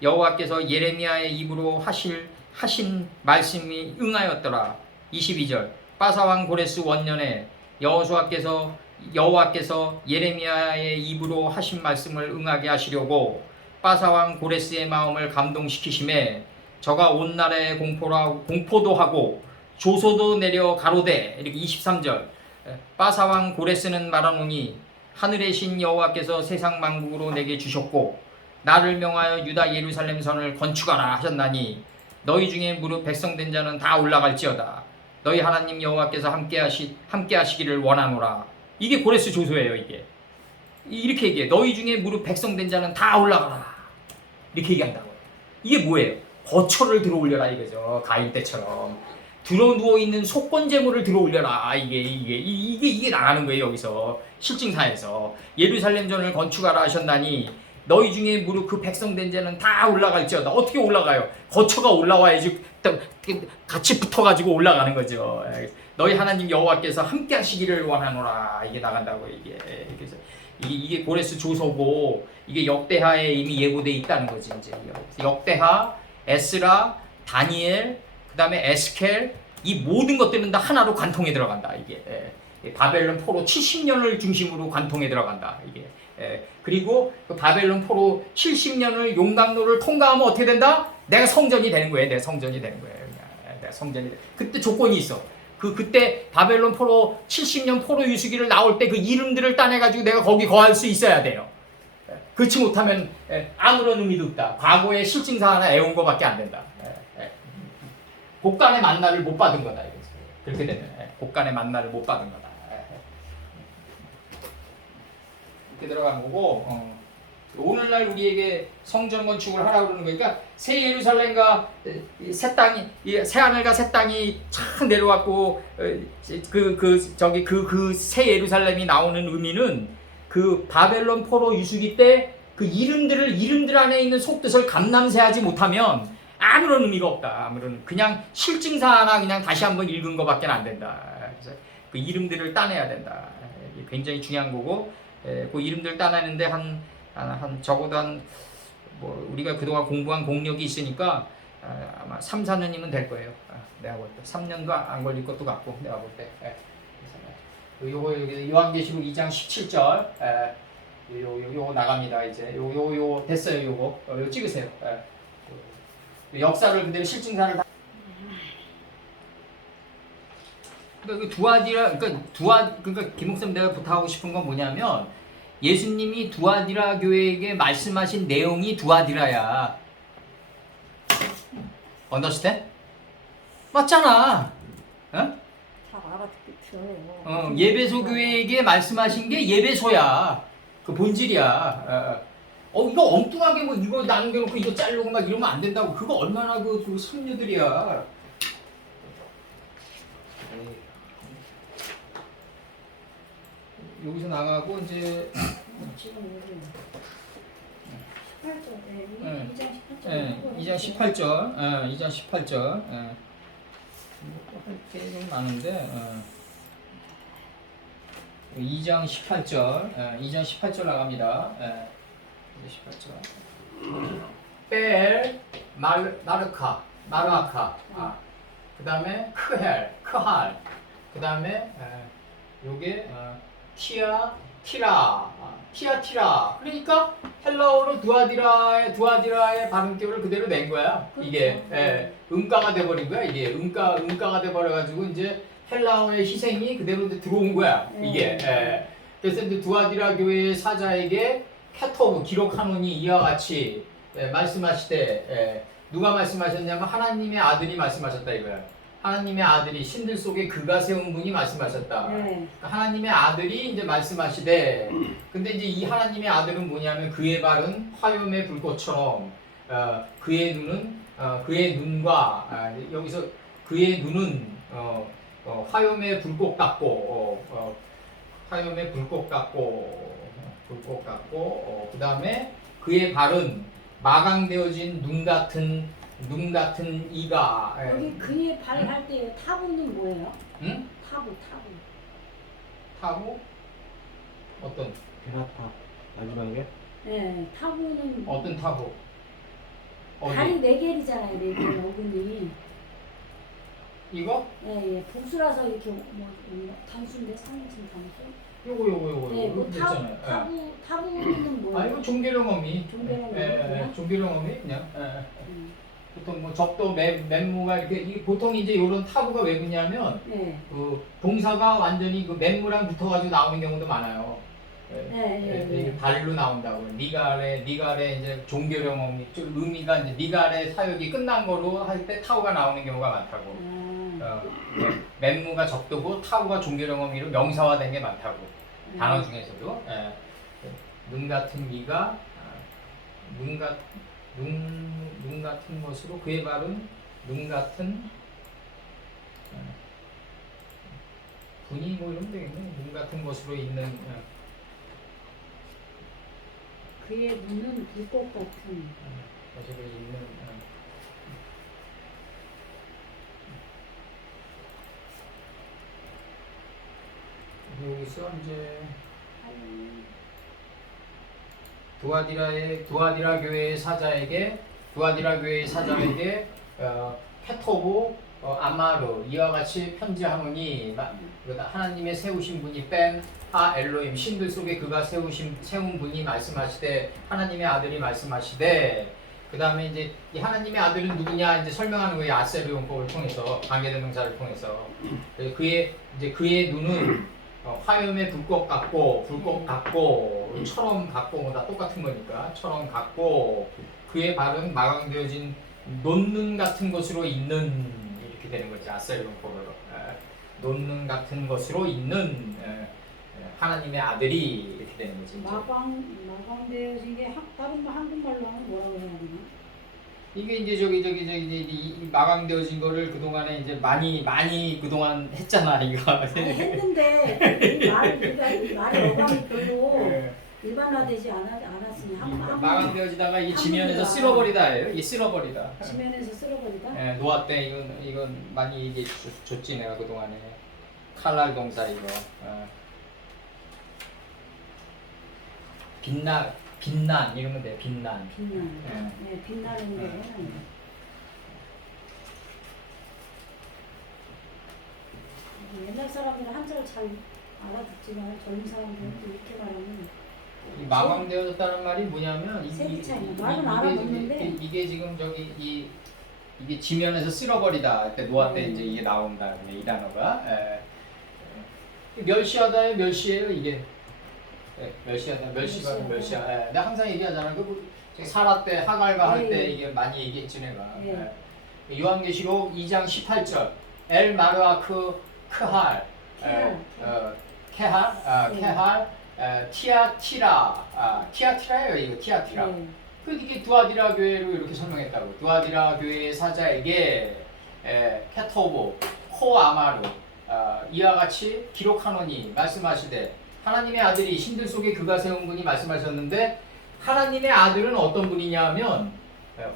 여호와께서 예레미야의 입으로 하신 말씀이 응하였더라. 22절. 바사왕 고레스 원년에 여호와께서 예레미야의 입으로 하신 말씀을 응하게 하시려고 바사왕 고레스의 마음을 감동시키심에 저가 온 나라에 공포도 하고 조소도 내려 가로되. 이렇게 23절. 바사왕 고레스는 말하노니 하늘의 신 여호와께서 세상 만국으로 내게 주셨고 나를 명하여 유다 예루살렘 선을 건축하라 하셨나니 너희 중에 무릇 백성된 자는 다 올라갈지어다. 너희 하나님 여호와께서 함께 하시기를 원하노라. 이게 고레스 조소예요. 이게 이렇게 얘기해. 너희 중에 무릇 백성된 자는 다 올라가라. 이렇게 얘기한다고요. 이게 뭐예요? 거처를 들어올려라 이거죠. 가인 때처럼. 들어 누워있는 속건제물을 들어올려라. 이게 나가는 거예요. 여기서 실증사에서 예루살렘 전을 건축하라 하셨나니 너희 중에 무릇 그 백성된 자는 다 올라갈지어다. 어떻게 올라가요? 거처가 올라와야지 같이 붙어가지고 올라가는 거죠. 너희 하나님 여호와께서 함께 하시기를 원하노라. 이게 나간다고. 이게 고레스 조서고 이게 역대하에 이미 예고돼 있다는 거지. 이제 역대하, 에스라, 다니엘, 그 다음에 에스켈, 이 모든 것들은 다 하나로 관통에 들어간다. 이게 바벨론 포로 70년을 중심으로 관통에 들어간다. 이게 그리고 그 바벨론 포로 70년을 용광로를 통과하면 어떻게 된다? 내가 성전이 되는 거예요. 내가 성전이 되는 거예요. 내가 성전이 돼. 그때 조건이 있어. 그때 바벨론 포로 70년 포로 유수기를 나올 때 그 이름들을 따내가지고 내가 거기 거할 수 있어야 돼요. 그렇지 못하면 아무런 의미도 없다. 과거의 실증사 하나 애운 거밖에 안 된다. 곡간의 만나를 못 받은 거다. 그렇게 되면 곡간의 만나를 못 받은 거다. 이렇게 들어간 거고 오늘날 우리에게 성전 건축을 하라고 그러는 거니까 새 예루살렘과 새 땅이 새 하늘과 새 땅이 착 내려왔고 그 새 예루살렘이 나오는 의미는 그 바벨론 포로 유수기 때 그 이름들 안에 있는 속뜻을 감남세하지 못하면 아무런 의미가 없다. 그냥 실증사 하나 그냥 다시 한번 읽은 것밖에 안 된다. 그래서 그 이름들을 따내야 된다. 이게 굉장히 중요한 거고, 그 이름들 따내는데 적어도 우리가 그동안 공부한 공력이 있으니까 아마 3, 4년이면 될 거예요. 내가 볼 때 3년도 안 걸릴 것도 같고 내가 볼 때. 요거 여기 요한계시록 2장 17절. 요거 나갑니다. 이제 요 됐어요. 요거 찍으세요. 역사를 그대로 실증사를 다. 그러니까 김목사님 내가 부탁하고 싶은 건 뭐냐면 예수님이 두아디라 교회에게 말씀하신 내용이 두아디라야. 언더스탠? 맞잖아. 어? 잘 알아듣겠죠. 예배소 교회에게 말씀하신 게 예배소야. 그 본질이야. 이거 엉뚱하게 이거 남겨놓고 이거 자르고 막 이러면 안 된다고. 그거 얼마나 그 선녀들이야. 여기서 나가고 이제 지금 여기 18절, 2장 18절, 2장 18절, 할게 좀 많은데, 2장 18절, 2장 18절 나갑니다. 18절. 벨, 마르카, 그 다음에 크할, 그 다음에 요게 티라. 그러니까 헬라어로 두아디라의 발음격을 그대로 낸 거야. 이게 음가가 돼버린 거야. 이게 음가가 돼버려가지고 이제 헬라어의 희생이 그대로 들어온 거야. 이게. 그래서 이제 두아디라 교회의 사자에게 캐토브 기록하노니 이와 같이 말씀하실 때 누가 말씀하셨냐면 하나님의 아들이 말씀하셨다 이거야. 하나님의 아들이 신들 속에 그가 세운 분이 말씀하셨다. 네. 하나님의 아들이 이제 말씀하시되, 근데 이제 이 하나님의 아들은 뭐냐면 그의 발은 화염의 불꽃처럼, 그의 눈은 그의 눈과 여기서 그의 눈은 화염의 불꽃 같고, 화염의 불꽃 같고, 그 다음에 그의 발은 마강되어진 눈 같은 이가. 여기 그의 발 할 때 타부는 뭐예요? 응? 타부. 타고 어떤 베라타 마지막에 네, 타부는 어떤 타고 발이 네 개이잖아요. 네 개. 어근이. 이거 예. 복수라서 이렇게 뭐 단수인데 상징 단수. 요거 네, 뭐 됐잖아요. 타부는 뭐예요? 이거 종교령 어미. 종교령 어미. 종교령 어미 그냥. 음. 보통 뭐 적도 맨무가 이렇게 보통 이제 이런 타부가 왜 붙냐면 네. 그 동사가 완전히 그 맨무랑 붙어가지고 나오는 경우도 많아요. 네. 발로 나온다고. 니갈에 이제 종교령 어미. 좀 의미가 이제 니갈의 사역이 끝난 거로 할 때 타우가 나오는 경우가 많다고. 맨무가 적도고 타우가 종교령 어미로 명사화된 게 많다고. 단어 중에서도. 눈 같은 이가 눈 같은 것으로 그의 발은 눈 같은 분이 뭐 이러면 되겠네. 눈 같은 것으로 있는 그의 눈은 불꽃 같은. 것으로 있는 여기서 이제 두아디라 교회의 사자에게 케토보 아마르 이와 같이 편지하노니 하나님의 세우신 분이 뺀 엘로임 신들 속에 그가 세운 분이 말씀하시되 하나님의 아들이 말씀하시되 그 다음에 이제 이 하나님의 아들은 누구냐 이제 설명하는 거예요. 아세르용법을 통해서 관계대명사를 통해서 그의 눈은 화염의 불꽃 같고 처럼 같고 뭐 다 똑같은 거니까 처럼 같고 그의 발은 마강되어진 논눈 같은 것으로 있는 이렇게 되는 거지. 아셀론법으로 논눈 같은 것으로 있는 하나님의 아들이 이렇게 되는 거지. 마광되어진 게 다른 한국말로 하면 뭐라고 해야 되나? 이게 이제 이 마감되어진 거를 그동안에 이제 많이 그동안 했잖아 이거. 아니, 했는데 이 말이 어감이 별로 일반화되지 않았으니 마감되어지다가 이 지면에서 쓸어버리다예요. 이 쓸어버리다. 지면에서 쓸어버리다? 예, 노았대 이건 많이 얘기해 줬지 내가 그동안에. 칼날 동사 이거. 빛난 이러면 돼. 빛난. 네, 빛나는 게. 옛날 사람들은 한자를 잘 알아듣지만 젊은 사람들은 이렇게 말하면 이 마감되어졌다는 말이 뭐냐면 색이 차이나 말은 알아듣는데 이게 지금 이게 지면에서 쓸어버리다 때 노아 때 이제 이게 나온다 이 단어가 멸시하다의 멸시예요 이게. 멸시가. 내가 항상 얘기하잖아. 사라 때 하갈과 할 때 이게 많이 얘기했지 내가. 요한계시록 2장 18절 엘 마르아크 크할 케할 티아티라예요 이거 티아티라. 그 이게 두아디라 교회로 이렇게 설명했다고. 두아디라 교회의 사자에게 케토보 코아마루 이와 같이 기록하노니 말씀하시되 하나님의 아들이 신들 속에 그가 세운 분이 말씀하셨는데 하나님의 아들은 어떤 분이냐면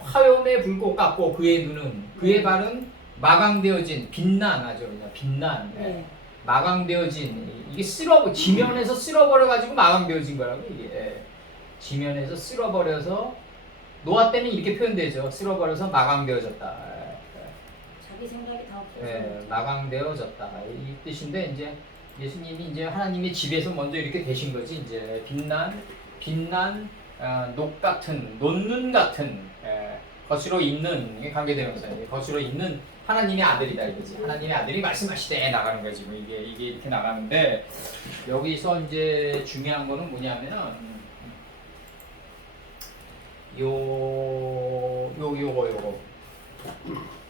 화염의 불꽃 같고 그의 눈은 그의 발은 마강되어진 빛난하죠. 그냥 빛난. 마강되어진 이게 지면에서 쓸어버려 가지고 마강되어진 거라고 이게. 지면에서 쓸어버려서 노아 때는 이렇게 표현되죠. 쓸어버려서 마강되어졌다. 자기 생각이 다 없어서. 마강되어졌다. 이 뜻인데 이제 예수님이 이제 하나님의 집에서 먼저 이렇게 되신 거지. 이제 빛난 논눈 같은 것으로 있는 이게 관계대명사예요. 것으로 있는 하나님의 아들이다 이거지. 하나님의 아들이 말씀하시되 나가는 거지. 뭐 이게 이렇게 나가는데 여기서 이제 중요한 거는 뭐냐면 요거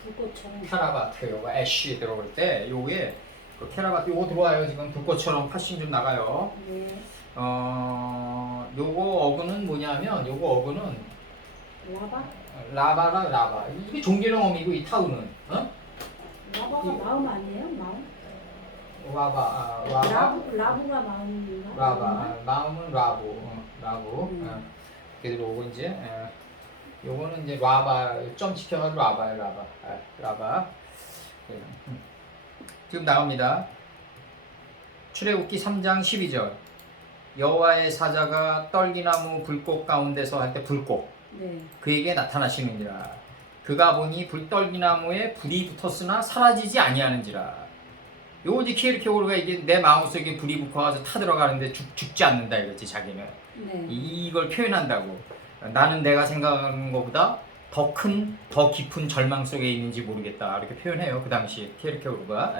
불꽃처럼. 캐라바트 요거 애쉬 들어올 때 요게 그 캐라바트 요거 들어와요. 지금 불꽃처럼 파싱 좀 나가요. 네. 요거 어근은 뭐냐면 요거 어근은 라바? 라바라 라바. 이게 종기령어이고 이 타우는 라바가 이- 마음 아니에요? 마음? 라바 라부가 마음인가? 라바 마음은 라부 라부 음. 이렇게 들어오고 이제 요거는 이제 라바 점 지켜가지고 라바야 라바 라바 예. 지금 나갑니다. 출애굽기 3장 12절 여호와의 사자가 떨기나무 불꽃 가운데서 할 때 불꽃 네. 그에게 나타나시느니라 그가 보니 불떨기나무에 불이 붙었으나 사라지지 아니하는지라 요거 이제 키에르케고르가 이게 내 마음속에 불이 붙어서 타들어가는데 죽지 않는다 이거지 자기는 네. 이걸 표현한다고 나는 내가 생각하는 것보다 더 큰, 더 깊은 절망 속에 있는지 모르겠다 이렇게 표현해요 그 당시 키에르케고르가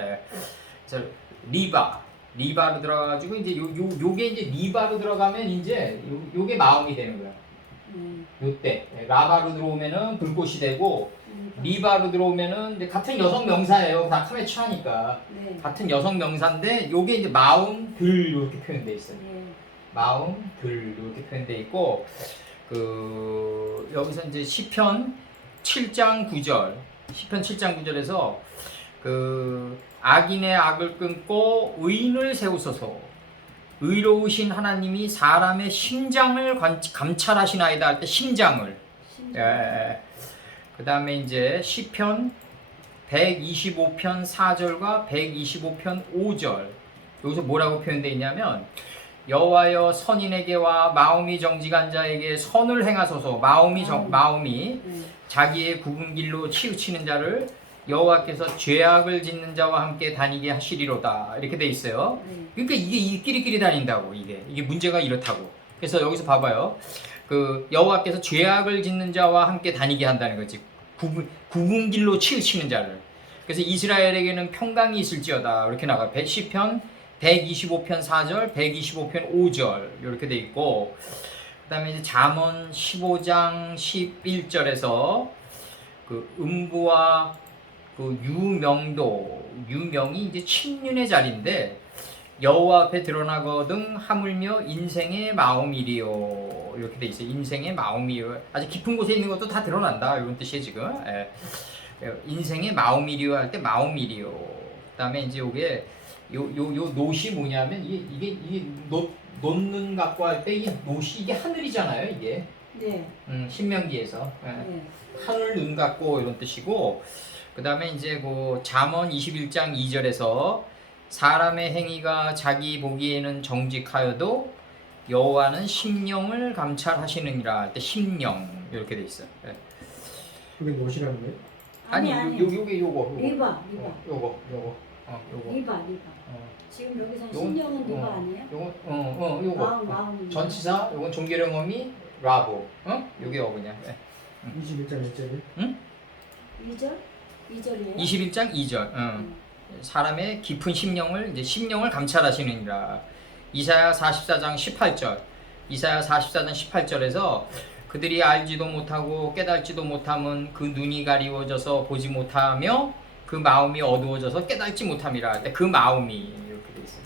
그래서 리바로 들어가가지고 이제 요게 이제 리바로 들어가면 이제 요게 마음이 되는 거야 요때 라바로 들어오면은 불꽃이 되고 리바로 들어오면은 이제 같은 여성 명사예요. 다 캄에 취하니까 네. 같은 여성 명사인데 요게 이제 마음들 이렇게 표현돼 있어요. 네. 마음들 이렇게 표현돼 있고 그 여기서 이제 시편 7장 9절 시편 7장 9절에서 그 악인의 악을 끊고 의인을 세우소서 의로우신 하나님이 사람의 심장을 감찰하시나이다 할 때 심장을 그 다음에 이제 시편 125편 4절과 125편 5절 여기서 뭐라고 표현되어 있냐면 여호와여 선인에게와 마음이 정직한 자에게 선을 행하소서 마음이 자기의 굽은 길로 치우치는 자를 여호와께서 죄악을 짓는 자와 함께 다니게 하시리로다 이렇게 돼 있어요. 그러니까 이게 끼리끼리 다닌다고 이게 문제가 이렇다고. 그래서 여기서 봐봐요. 그 여호와께서 죄악을 짓는 자와 함께 다니게 한다는 거지. 굽은 길로 치우치는 자를. 그래서 이스라엘에게는 평강이 있을지어다 이렇게 나가. 시편 125편 4절, 125편 5절 이렇게 돼 있고. 그다음에 이제 잠언 15장 11절에서 그 음부와 그 유명이 이제 친륜의 자리인데 여호와 앞에 드러나거든 하물며 인생의 마음이리요 이렇게 돼 있어요. 인생의 마음이요 아주 깊은 곳에 있는 것도 다 드러난다 이런 뜻이에요 지금. 인생의 마음이리요 할 때 마음이리요. 그다음에 이제 요게 요 노시 뭐냐면 이게 놓는 갖고 할 때 이 노시 이게 하늘이잖아요 이게. 네. 신명기에서 네. 하늘 눈 같고 이런 뜻이고. 그 다음에 이제 그 잠언 21장 2절에서 사람의 행위가 자기 보기에는 정직하여도 여호와는 심령을 감찰하시느니라 할 때 심령 이렇게 돼 있어요. 그게 무엇이라는 거예요? 아니 요게 요거 리바. 요거 리바. 지금 여기서 신령은 리바 아니에요? 요거 마음. 전치사 요건 종교령어미 라보 요게 어그냐 21장 몇 절이요? 2절? 2절이에요? 21장 2절 사람의 깊은 심령을 감찰하시느니라. 이사야 44장 18절에서 그들이 알지도 못하고 깨달지도 못함은 그 눈이 가리워져서 보지 못하며 그 마음이 어두워져서 깨달지 못함이라. 그 마음이 이렇게 돼 있어요.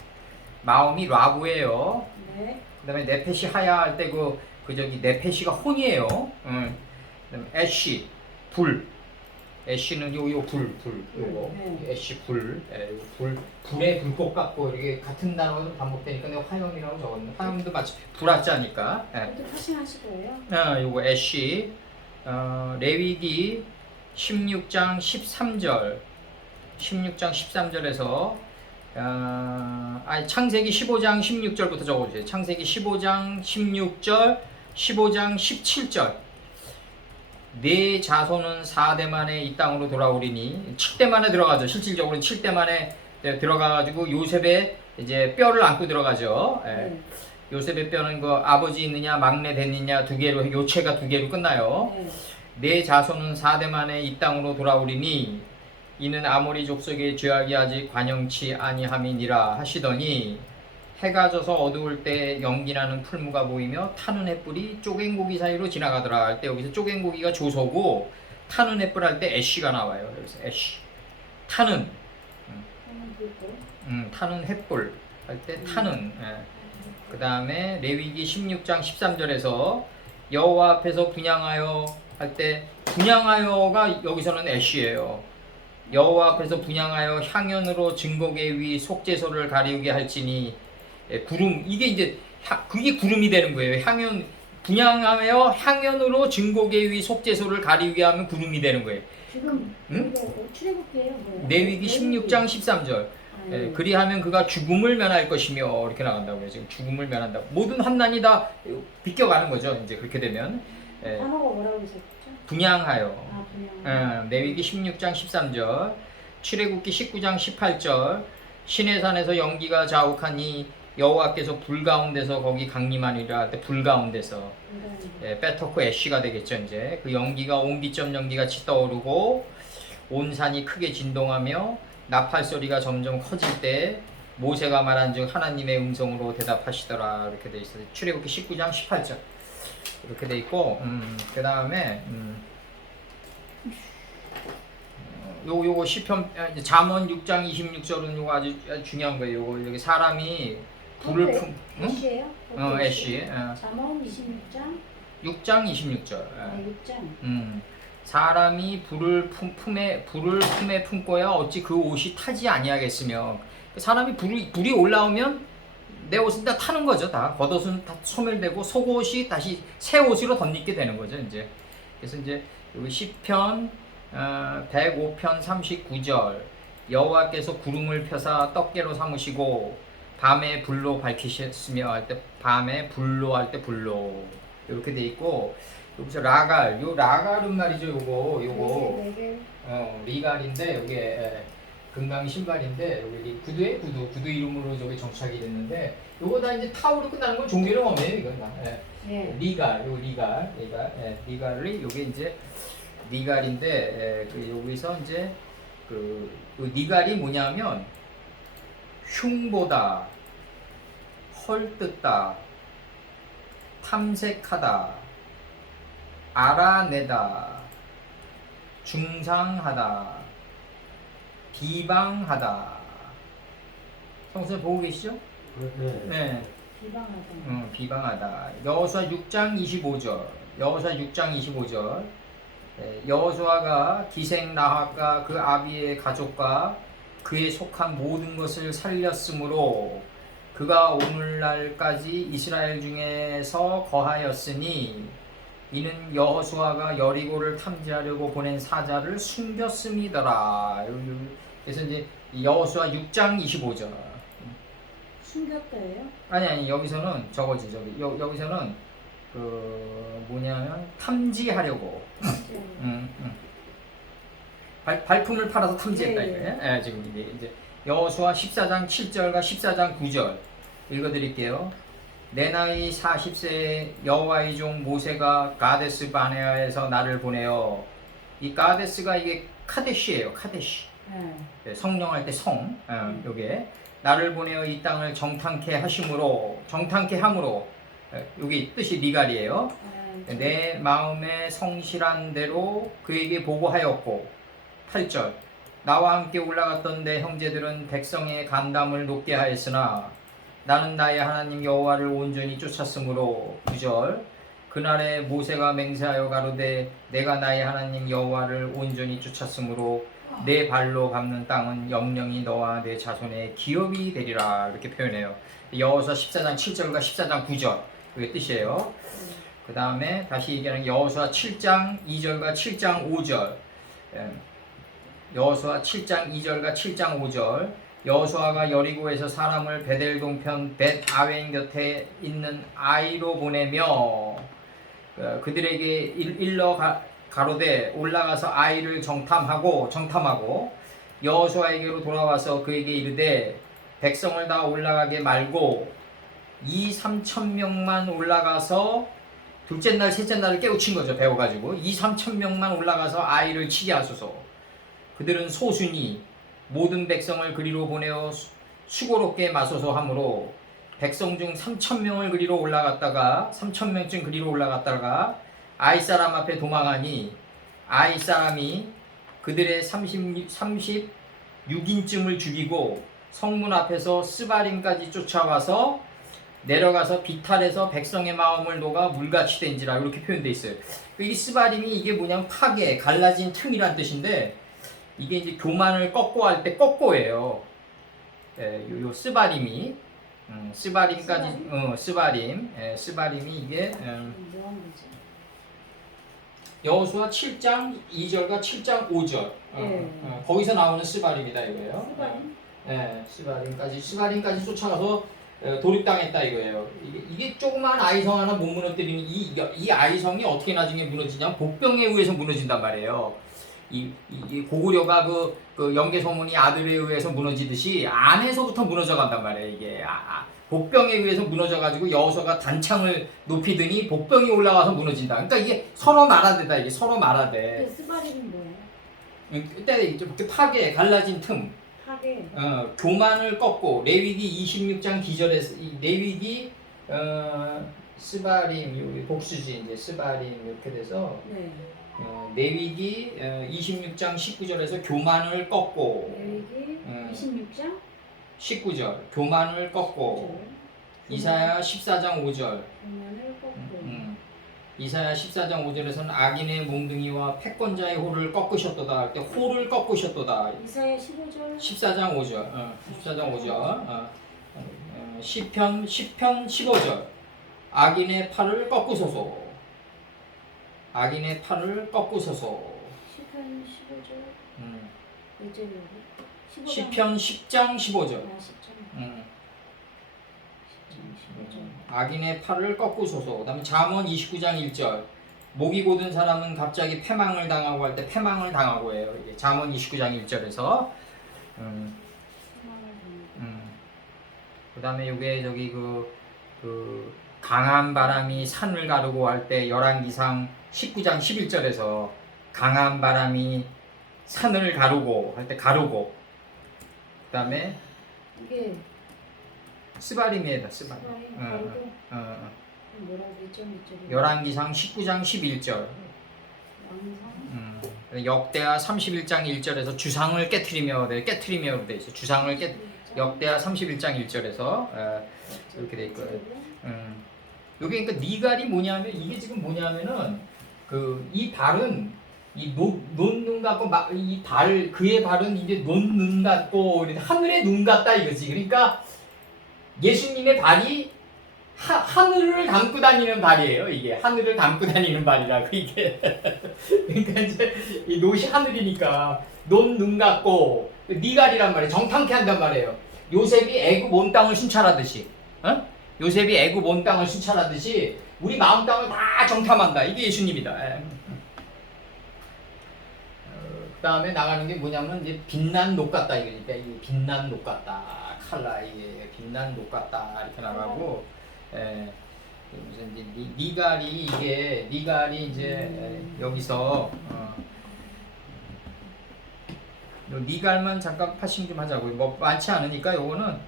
마음이 라부예요. 네. 그다음에 네페시 하야 할 때 저기 네페시가 혼이에요. 그다음에 애쉬 불. 애쉬는 불 요거 네. 애쉬 불의 불꽃 같고 이렇게 같은 단어가 반복되니까 내가 화염이라고 적었는데 화염도 마치 불화자니까. 이렇게 파싱하실 거예요? 요거 애쉬 레위기 16장 13절에서 창세기 15장 16절부터 적어주세요. 창세기 15장 16절 15장 17절 네 자손은 4대 만에 이 땅으로 돌아오리니 7대 만에 들어가죠. 실질적으로 7대 만에 들어가가지고 요셉의 이제 뼈를 안고 들어가죠. 네. 요셉의 뼈는 그 아버지 있느냐 막내 됐느냐 두 개로 요체가 두 개로 끝나요. 네. 네 자손은 4대 만에 이 땅으로 돌아오리니 이는 아모리 족속의 죄악이 아직 관영치 아니함이니라 하시더니 해가 져서 어두울 때 연기나는 풀무가 보이며 타는 햇불이 쪼갱고기 사이로 지나가더라 할 때 여기서 쪼갱고기가 조소고 타는 햇불 할 때 애쉬가 나와요. 여기서 애쉬. 타는 하면 되고. 타는 햇불 할 때 타는. 그 다음에 레위기 16장 13절에서 여호와 앞에서 분향하여 할 때 분향하여가 여기서는 애쉬예요. 여호와 앞에서 분향하여 향연으로 증거계 위 속죄소를 가리우게 할지니 구름 이게 이제 그게 구름이 되는 거예요. 향연 분향하여 향연으로 증거계 위 속죄소를 가리우게 하면 구름이 되는 거예요. 지금 응? 이거 출애굽기예요, 뭐예요? 레위기 16장 13절. 그리하면 그가 죽음을 면할 것이며 이렇게 나간다고요. 지금 죽음을 면한다. 모든 환난이 다 비껴가는 거죠. 이제 그렇게 되면 단어가 뭐라고 했었죠? 분향하여. 아, 그냥. 레위기 16장 13절, 출애굽기 19장 18절, 시내산에서 연기가 자욱하니 여호와께서 불 가운데서 거기 강림하니라 할 때 불 가운데서 빼토크 애쉬가 되겠죠. 이제 그 연기가 옹기점 연기같이 떠오르고 온 산이 크게 진동하며 나팔 소리가 점점 커질 때 모세가 말한즉 하나님의 음성으로 대답하시더라 이렇게 돼 있어요. 출애굽기 19장 18절 이렇게 돼 있고 그 다음에 요거 시편 잠언 6장 26절은 요거 아주 중요한 거예요. 요거 여기 사람이 불을 품 애쉬예요? 애쉬 잠언 26장? 6장 26절 6장. 사람이 불을 품에 품고야 어찌 그 옷이 타지 아니하겠으며 사람이 불이 올라오면 내 옷은 다 타는 거죠. 다 겉옷은 다 소멸되고 속옷이 다시 새 옷으로 덧입게 되는 거죠. 이제 그래서 이제 여기 시편 105편 39절 여호와께서 구름을 펴사 떡게로 삼으시고 밤에 불로 밝히셨으며 할 때 밤에 불로 할 때 불로 이렇게 돼 있고 여기서 라갈 요 라갈은 말이죠. 요거 리갈인데 요게 금강 신발인데 여기 구두 이름으로 저기 정착이 됐는데 요거 다 이제 타오로 끝나는 건 종교령험이에요. 이건 다. 리갈이 요게 이제 리갈인데 그 여기서 이제 그 리갈이 뭐냐면 흉보다 헐뜯다 탐색하다 알아내다 중상하다 비방하다. 성수님 보고 계시죠? 네. 비방하다. 비방하다. 여호수아 6장 25절. 여호수아가 기생 나합과 그 아비의 가족과 그에 속한 모든 것을 살렸으므로 그가 오늘날까지 이스라엘 중에서 거하였으니 이는 여호수아가 여리고를 탐지하려고 보낸 사자를 숨겼음이더라. 그래서 이제 여호수아 6장 25절. 숨겼다예요? 아니 여기서는 저거지 여기서는 그 뭐냐면 탐지하려고. 발품을 팔아서 탐지했다 이거예요. 지금 이제 여호수아 14장 7절과 14장 9절 읽어드릴게요. 내 나이 40세에 여호와의 종 모세가 가데스 바네아에서 나를 보내어 이 가데스가 이게 카데시예요. 카데시. 성령할 때 성. 요게 나를 보내어 이 땅을 정탐케 함으로 여기 뜻이 리갈이에요. 내 마음에 성실한 대로 그에게 보고하였고 8절 나와 함께 올라갔던 내 형제들은 백성의 간담을 높게 하였으나 나는 나의 하나님 여호와를 온전히 쫓았으므로 9절 그날에 모세가 맹세하여 가로되 내가 나의 하나님 여호와를 온전히 쫓았으므로 내 발로 밟는 땅은 영영이 너와 내 자손의 기업이 되리라 이렇게 표현해요. 여호수아 14장 7절과 14장 9절 그게 뜻이에요. 그 다음에 다시 얘기하는 여호수아 7장 2절과 7장 5절 여호수아 7장 2절과 7장 5절 여호수아가 여리고에서 사람을 베델 동편 벳 아웬 곁에 있는 아이로 보내며 그들에게 일러 가로되 올라가서 아이를 정탐하고 여호수아에게로 돌아와서 그에게 이르되 백성을 다 올라가게 말고 2,3,000명만 올라가서 둘째 날 셋째 날을 깨우친 거죠. 배워가지고 2,3,000명만 올라가서 아이를 치게 하소서. 그들은 소순이 모든 백성을 그리로 보내어 수고롭게 마소서 하므로 백성 중 3,000명을 그리로 올라갔다가 3,000명쯤 그리로 올라갔다가 아이 사람 앞에 도망하니 아이 사람이 그들의 36인쯤을 죽이고 성문 앞에서 스바림까지 쫓아와서 내려가서 비탈해서 백성의 마음을 녹아 물같이 된지라 이렇게 표현되어 있어요. 이 스바림이 이게 뭐냐면 파괴, 갈라진 틈이란 뜻인데 이게 이제 교만을 꺾고 할 때 꺾고예요. 요 스바림이 스바림까지 스바림이 이게 뭐 하는 거지? 여호수아 7장 2절과 7장 5절 거기서 나오는 스바림이다 이거예요. 스바림? 스바림까지 쫓아가서 도륙당했다 이거예요. 이게 조그만 아이성 하나 못 무너뜨리는 이 아이성이 어떻게 나중에 무너지냐면 복병에 의해서 무너진단 말이에요. 이 고구려가 그 영계소문이 아들에 의해서 무너지듯이 안에서부터 무너져 간단 말이에요. 이게 복병에 의해서 무너져 가지고 여호수아가 단창을 높이더니 복병이 올라와서 무너진다. 그러니까 이게 서로 말하대다. 이게 서로 말하대. 그 스바림이 뭐예요? 그때 이렇게 파괴, 갈라진 틈. 파괴. 교만을 꺾고 레위기 26장 기절에서 레위기 스바림 여기 복수지 이제 스바림 이렇게 돼서 네. 레위기 26장 19절에서 교만을 꺾고 레위기 26장 19절 교만을 꺾고 이사야 14장 5절 교만을 꺾고 이사야 14장 5절에서는 악인의 몽둥이와 패권자의 호를 꺾으셨도다 할 때 호를 꺾으셨도다. 이사야 15절 14장 5절 14장 5절 시편 15절 악인의 팔을 꺾으소서 악인의 팔을 꺾으소서 시편 15절 몇 절이라고? 시편 10장 15절 10장 15절 악인의 팔을 꺾으소서. 그 다음에 잠언 29장 1절 목이 고든 사람은 갑자기 패망을 당하고 할 때 패망을 당하고 해요. 이게 잠언 29장 1절에서 그 다음에 요게 저기 그 강한 바람이 산을 가르고 할 때 열왕기상 19장 11절에서 강한 바람이 산을 가르고 할 때 가르고 그 다음에 이게 스바림이다 스바림. 가르고 뭐라고 있죠? 열왕기상 19장 11절 역대하 31장 1절에서 주상을 깨트리며 돼 있어요. 주상을 역대하 31장 1절에서 이렇게 돼 있고요. 여기 그러니까 니갈이 뭐냐면 이게 지금 뭐냐면은 이 발은 이 논눈 같고 이 발 그의 발은 이제 논눈 같고 하늘의 눈 같다 이거지. 그러니까 예수님의 발이 하늘을 담고 다니는 발이에요. 이게 하늘을 담고 다니는 발이라고 이게. 그러니까 이제 이 노시 하늘이니까 논눈 같고 니갈이란 말이에요. 정탐케 한단 말이에요. 요셉이 애굽 온 땅을 순찰하듯이, 요셉이 애굽 온 땅을 순찰하듯이 우리 마음 땅을 다 정탐한다. 이게 예수님이다. 그 다음에 나가는 게 뭐냐면 이제 빛난 녹 같다 이거니까 이 빛난 녹 같다 칼라 이게 빛난 녹 같다 이렇게 나가고 무슨 이제 니갈이 이제 여기서 요 니갈만 잠깐 파싱 좀 하자고요. 뭐 많지 않으니까 요거는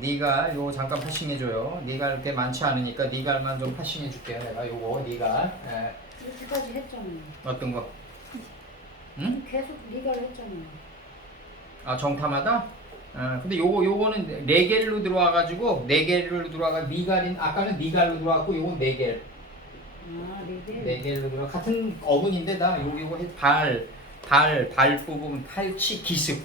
니갈 요거 잠깐 파싱 해줘요. 니갈 그렇게 많지 않으니까 니갈만 좀 파싱 해줄게. 내가 요거 니갈. 이렇게까지 했잖아요. 어떤 거? 응? 계속 니갈 했잖아요. 아 정탐하다? 근데 요거는 네 개로 들어와가지고 네 개로 들어와가 니갈인 아까는 니갈로 들어왔고 요건 네 개. 네 개로 들어 같은 어근인데 다 요거 발 부분 팔치 기습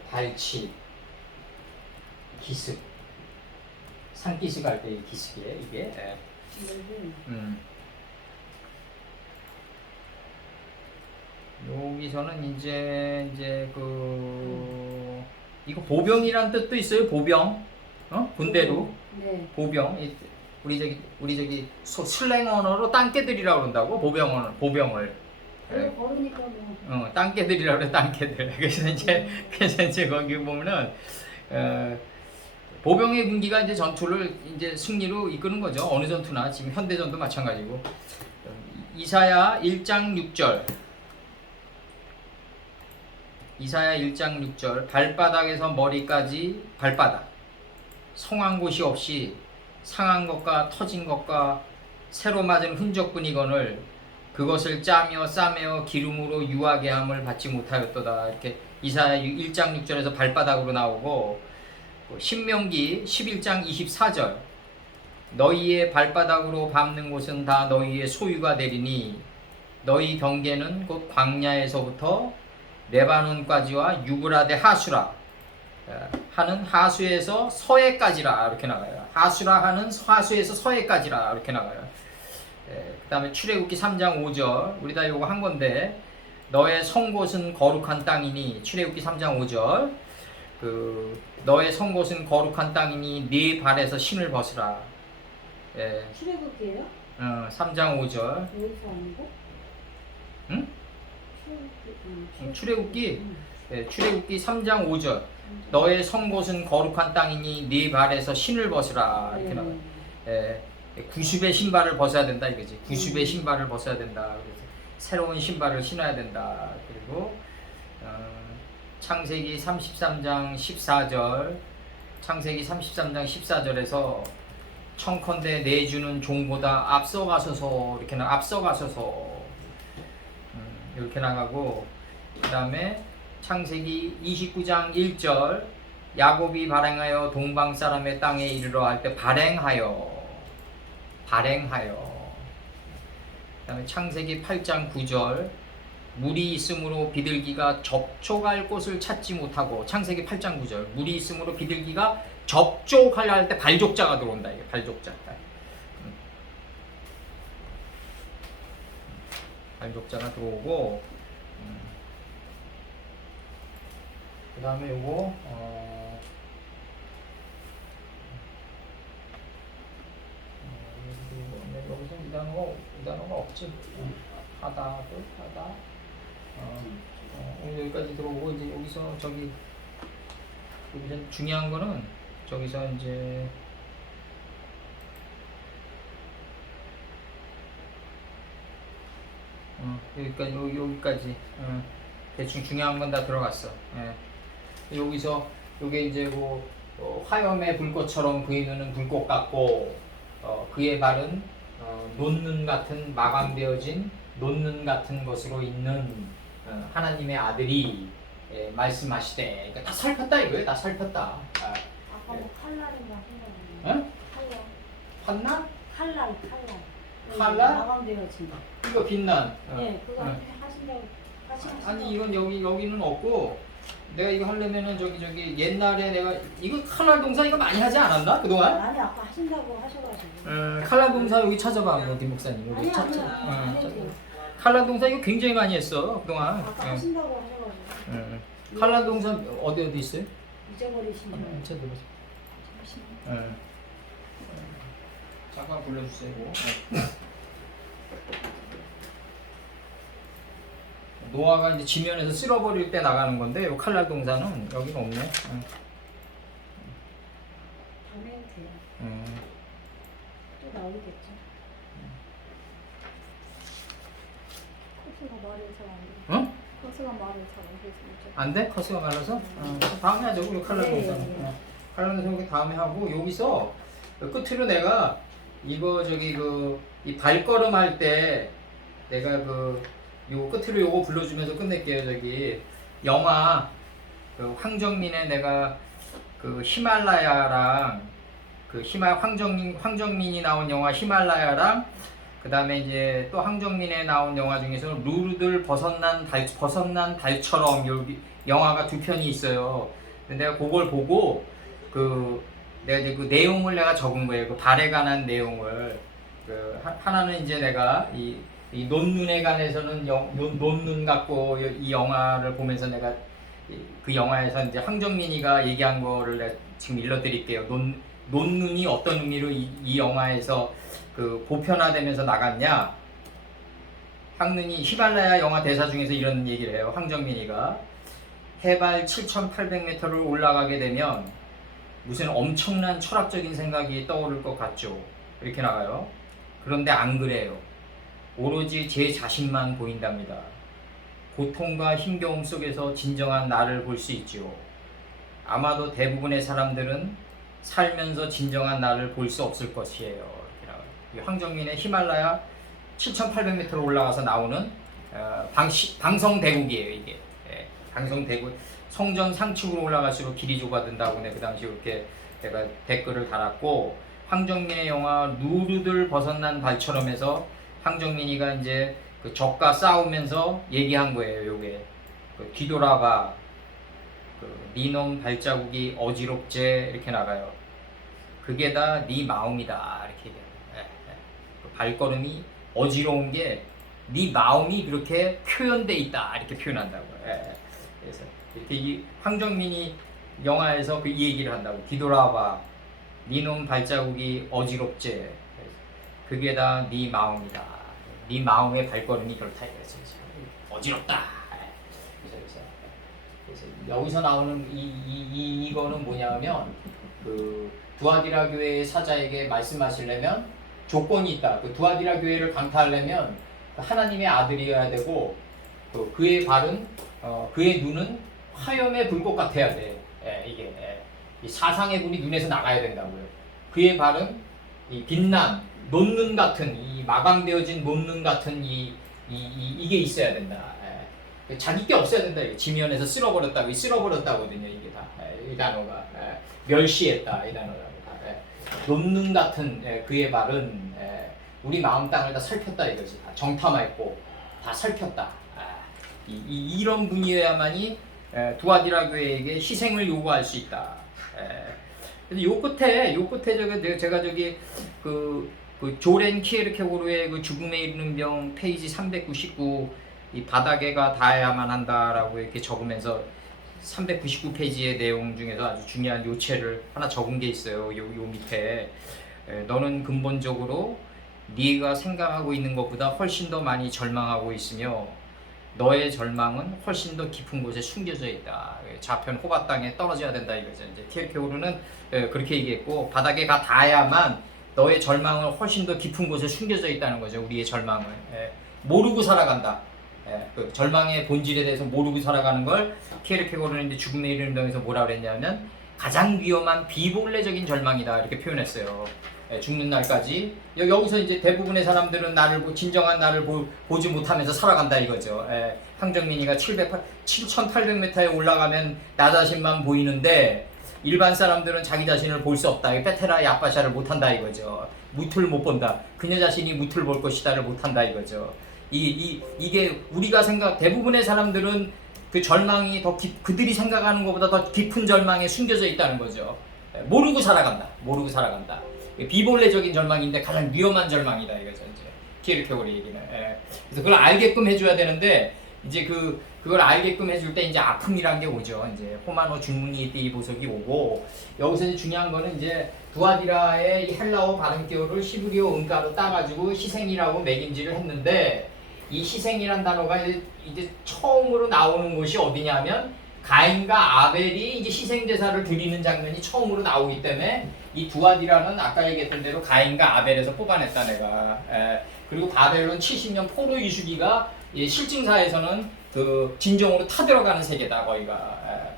발치 기습 산기습 할 때 기습이에요 이게. 여기서는 이제 이거 보병이란 뜻도 있어요. 보병, 군대로 보병. 우리 저기 슬랭 언어로 땅개들이라고 그런다고 보병을. 걸으니까 뭐. 땅개들이라고 그래 땅개들. 그래서 이제 거기 보면은 보병의 군기가 이제 전투를 이제 승리로 이끄는 거죠. 어느 전투나 지금 현대전도 마찬가지고. 이사야 1장 6절. 이사야 1장 6절 발바닥에서 머리까지 발바닥 성한 곳이 없이 상한 것과 터진 것과 새로 맞은 흔적뿐이거늘 그것을 짜며 싸매어 기름으로 유하게 함을 받지 못하였도다. 이렇게 이사야 1장 6절에서 발바닥으로 나오고, 신명기 11장 24절 너희의 발바닥으로 밟는 곳은 다 너희의 소유가 되리니 너희 경계는 곧 광야에서부터 레바논까지와 유브라데 하수라 하는 하수에서 서해까지라 이렇게 나가요. 하수라 하는 하수에서 서해까지라 이렇게 나가요. 그 다음에 출애굽기 3장 5절 우리 다 요거 한 건데, 너의 성곳은 거룩한 땅이니, 출애굽기 3장 5절 너의 성곳은 거룩한 땅이니 네 발에서 신을 벗으라. 출애굽기예요? 3장 5절. 여기서 아니고? 응? 출애굽기. 출애굽기 3장 5절 너의 성곳은 거룩한 땅이니 네 발에서 신을 벗으라 이렇게 나와요. 90의 신발을 벗어야 된다 이거지. 90의 신발을 벗어야 된다. 그래서 새로운 신발을 신어야 된다. 그리고 창세기 33장 14절 창세기 33장 14절에서 청컨대 내주는 종보다 앞서가셔서 이렇게 앞서가셔서 이렇게 나가고, 그 다음에 창세기 29장 1절 야곱이 발행하여 동방 사람의 땅에 이르러 할 때 발행하여 그 다음에 창세기 8장 9절 물이 있으므로 비둘기가 접촉할 곳을 찾지 못하고, 창세기 8장 9절 물이 있으므로 비둘기가 접촉하려 할 때 발족자가 들어온다. 이게 발족자. 발족자가 들어오고, 그 다음에 요거 여기서 이 단어가 없지. 하다 여기까지 들어오고, 이제 여기서 여기서 중요한 거는 저기서 이제 여기까지 대충 중요한 건 다 들어갔어. 여기서 요게 이제 화염의 불꽃처럼 그의 눈은 불꽃 같고 그의 발은 논눈 같은 마감되어진 논눈 같은 것으로 있는 하나님의 아들이 말씀하시되, 그러니까 다 살폈다 이거예요. 다 살폈다. 아까 뭐 칼날인가 생각나네. 응? 칼날. 판나? 칼날. 마감되어진 거. 이거 빛난. 네, 그거 하신다고. 아니 이건 여기는 없고, 내가 이거 하려면은 저기 옛날에 내가 이거 칼날 동사 이거 많이 하지 않았나 그동안? 아니 아까 하신다고 하셔가지고. 칼날 동사 여기 찾아봐, 김 목사님. 여기 찾자. 칼날 동사 이거 굉장히 많이 했어 그동안. 아까 하신다고 하셔가지고. 칼날 동사 어디 있어요? 잊어버리신 줄. 찾아보세요. 잠깐 불러주세요. 노아가 이제 지면에서 쓸어버릴 때 나가는 건데, 요 칼날 동사는 여기는 없네. 하면 돼요. 또 나오겠죠. 커스가 말을 잘안 돼. 응? 커스가 말을 잘안 돼서 안 돼? 커스가 말라서? 다음에 하죠. 우리 칼날 동사는. 칼날 동사 여기 다음에 하고, 여기서 끝으로 내가 이거 이 발걸음 할 때 내가 요 끝으로 요거 불러주면서 끝낼게요. 영화 황정민의 내가 히말라야랑 황정민이 나온 영화 히말라야랑, 그 다음에 이제 또 황정민에 나온 영화 중에서 루르들 벗어난 달처럼 영화가 두 편이 있어요. 근데 내가 그걸 보고 내가 이제 그 내용을 내가 적은 거예요. 발에 관한 내용을. 하나는 이제 내가 이 논눈에 관해서는 논눈 갖고 이 영화를 보면서 내가 그 영화에서 이제 황정민이가 얘기한 거를 내가 지금 일러드릴게요. 논눈이 어떤 의미로 이 영화에서 보편화되면서 나갔냐. 황눈이 히말라야 영화 대사 중에서 이런 얘기를 해요. 황정민이가 해발 7,800m를 올라가게 되면 무슨 엄청난 철학적인 생각이 떠오를 것 같죠. 이렇게 나가요. 그런데 안 그래요. 오로지 제 자신만 보인답니다. 고통과 힘겨움 속에서 진정한 나를 볼 수 있지요. 아마도 대부분의 사람들은 살면서 진정한 나를 볼 수 없을 것이에요. 이 황정민의 히말라야 7,800m로 올라가서 나오는 방성대국이에요. 이게 방성대국 성전 상층으로 올라갈수록 길이 좁아든다고 그 당시 이렇게 내가 댓글을 달았고, 황정민의 영화 누르들 벗어난 발처럼 해서 황정민이가 이제 그 적과 싸우면서 얘기한 거예요. 요게 그 뒤돌아봐, 네놈 발자국이 어지럽제 이렇게 나가요. 그게 다 네 마음이다 이렇게 얘기해요. 그 발걸음이 어지러운 게 네 마음이 그렇게 표현돼 있다 이렇게 표현한다고요. 그래서 이렇게 이 황정민이 영화에서 그 이 얘기를 한다고. 뒤돌아봐, 네놈 발자국이 어지럽제, 그게 다 네 마음이다. 네 마음의 발걸음이 그렇다 이거죠. 어지럽다. 그래서 여기서 나오는 이거는 뭐냐면, 그 두아디라 교회의 사자에게 말씀하시려면 조건이 있다. 그 두아디라 교회를 강타하려면 하나님의 아들이어야 되고, 그의 발은 그의 눈은 화염의 불꽃 같아야 돼. 이게 이 사상의 불이 눈에서 나가야 된다고요. 그의 발은 이 빛난 논눈 같은, 이 마감되어진 논눈 같은 이게 있어야 된다. 자기 게 없어야 된다. 지면에서 쓸어버렸다고, 쓸어버렸다거든요. 이게 다 이 단어가 멸시했다 이 단어가. 논눈 같은 그의 발은 우리 마음 땅을 다 살폈다 이거지. 다 정탐했고 다 살폈다. 이런 분이어야만이 두아디라 교회에게 희생을 요구할 수 있다. 근데 요 끝에 제가 저기 그 조렌 키에르케고르의 그 죽음에 이르는 병 페이지 399, 이 바닥에가 닿아야만 한다라고 이렇게 적으면서 399페이지의 내용 중에서 아주 중요한 요체를 하나 적은 게 있어요. 요 밑에 너는 근본적으로 네가 생각하고 있는 것보다 훨씬 더 많이 절망하고 있으며 너의 절망은 훨씬 더 깊은 곳에 숨겨져 있다. 좌편 호바 땅에 떨어져야 된다 이거죠. 이제 키에르케고르는 그렇게 얘기했고, 바닥에가 닿아야만 너의 절망은 훨씬 더 깊은 곳에 숨겨져 있다는 거죠. 우리의 절망을 모르고 살아간다. 그 절망의 본질에 대해서 모르고 살아가는 걸 키에르케고르는 이제 죽음에 이르는 병에서 뭐라 그랬냐면 가장 위험한 비본래적인 절망이다 이렇게 표현했어요. 죽는 날까지. 여기서 이제 대부분의 사람들은 진정한 나를 보지 못하면서 살아간다 이거죠. 황정민이가 7,800m에 올라가면 나 자신만 보이는데 일반 사람들은 자기 자신을 볼 수 없다. 페테라 야빠샤를 못한다 이거죠. 무틀 못 본다. 그녀 자신이 무틀 볼 것이다를 못한다 이거죠. 이게 우리가 대부분의 사람들은 그 절망이 그들이 생각하는 것보다 더 깊은 절망에 숨겨져 있다는 거죠. 모르고 살아간다. 비본래적인 절망인데 가장 위험한 절망이다 이거죠. 이제 키에르케고르 얘기는. 그래서 그걸 알게끔 해줘야 되는데, 이제 그걸 알게끔 해줄 때 이제 아픔이란 게 오죠. 이제 호마노 중문이 보석이 오고, 여기서 이제 중요한 거는 이제 두아디라의 헬라어 발음기호를 히브리어 음가로 따가지고 희생이라고 매김질을 했는데, 이 희생이란 단어가 이제 처음으로 나오는 곳이 어디냐면 가인과 아벨이 이제 희생 제사를 드리는 장면이 처음으로 나오기 때문에 이 두아디라는 아까 얘기했던 대로 가인과 아벨에서 뽑아냈다 내가. 그리고 바벨론 70년 포로 이슈기가 실증사에서는 그 진정으로 타들어가는 세계다 거기가.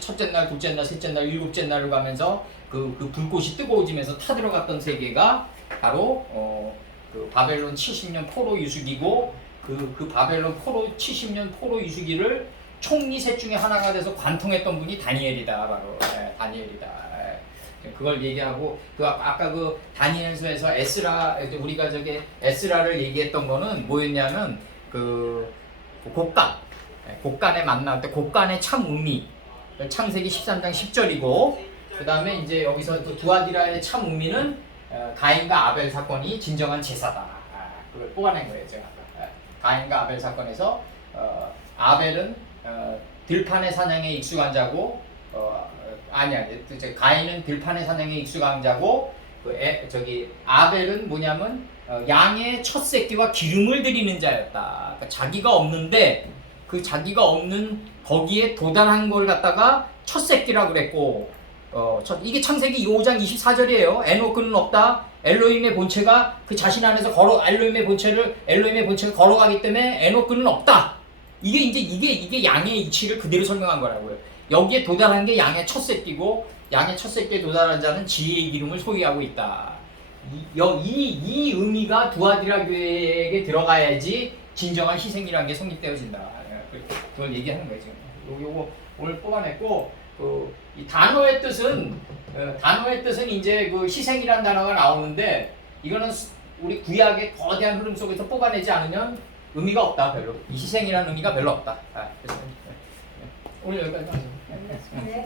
첫째 날, 둘째 날, 셋째 날, 일곱째 날을 가면서 그 불꽃이 뜨거워지면서 타들어갔던 세계가 바로 그 바벨론 70년 포로 유수기고, 그 바벨론 70년 포로 유수기를 총리 셋 중에 하나가 돼서 관통했던 분이 다니엘이다. 바로 다니엘이다. 그걸 얘기하고, 아까 그 다니엘서에서 에스라, 우리가 저기 에스라를 얘기했던 거는 뭐였냐면 그 곡간에 만날 때 곡간의 참 의미, 창세기 13장 10절이고, 그 다음에 이제 여기서 또 두아디라의 참 의미는 가인과 아벨 사건이 진정한 제사다. 그걸 뽑아낸 거예요 제가. 가인과 아벨 사건에서 아벨은 들판의 사냥에 익숙한 자고, 가인은 들판의 사냥에 익숙한 자고, 아벨은 뭐냐면 양의 첫 새끼와 기름을 드리는 자였다. 그러니까 자기가 없는데 그 자기가 없는 거기에 도달한 걸 갖다가 첫 새끼라 그랬고, 이게 창세기 5장 24절이에요. 에노크는 없다. 엘로힘의 본체가 그 자신 안에서 엘로힘의 본체가 걸어가기 때문에 에노크는 없다. 이게 양의 이치를 그대로 설명한 거라고요. 여기에 도달한 게 양의 첫 새끼고, 양의 첫 새끼에 도달한 자는 지혜의 기름을 소유하고 있다. 이 의미가 두아디라 교회에게 들어가야지 진정한 희생이라는 게 성립되어진다. 그걸 얘기하는 거예요 지금. 요거 오늘 뽑아냈고 이 단어의 뜻은 이제 그 희생이라는 단어가 나오는데 이거는 우리 구약의 거대한 흐름 속에서 뽑아내지 않으면 의미가 없다. 별로 이 희생이라는 의미가 별로 없다. 그래서 오늘 여기까지 하죠. 네.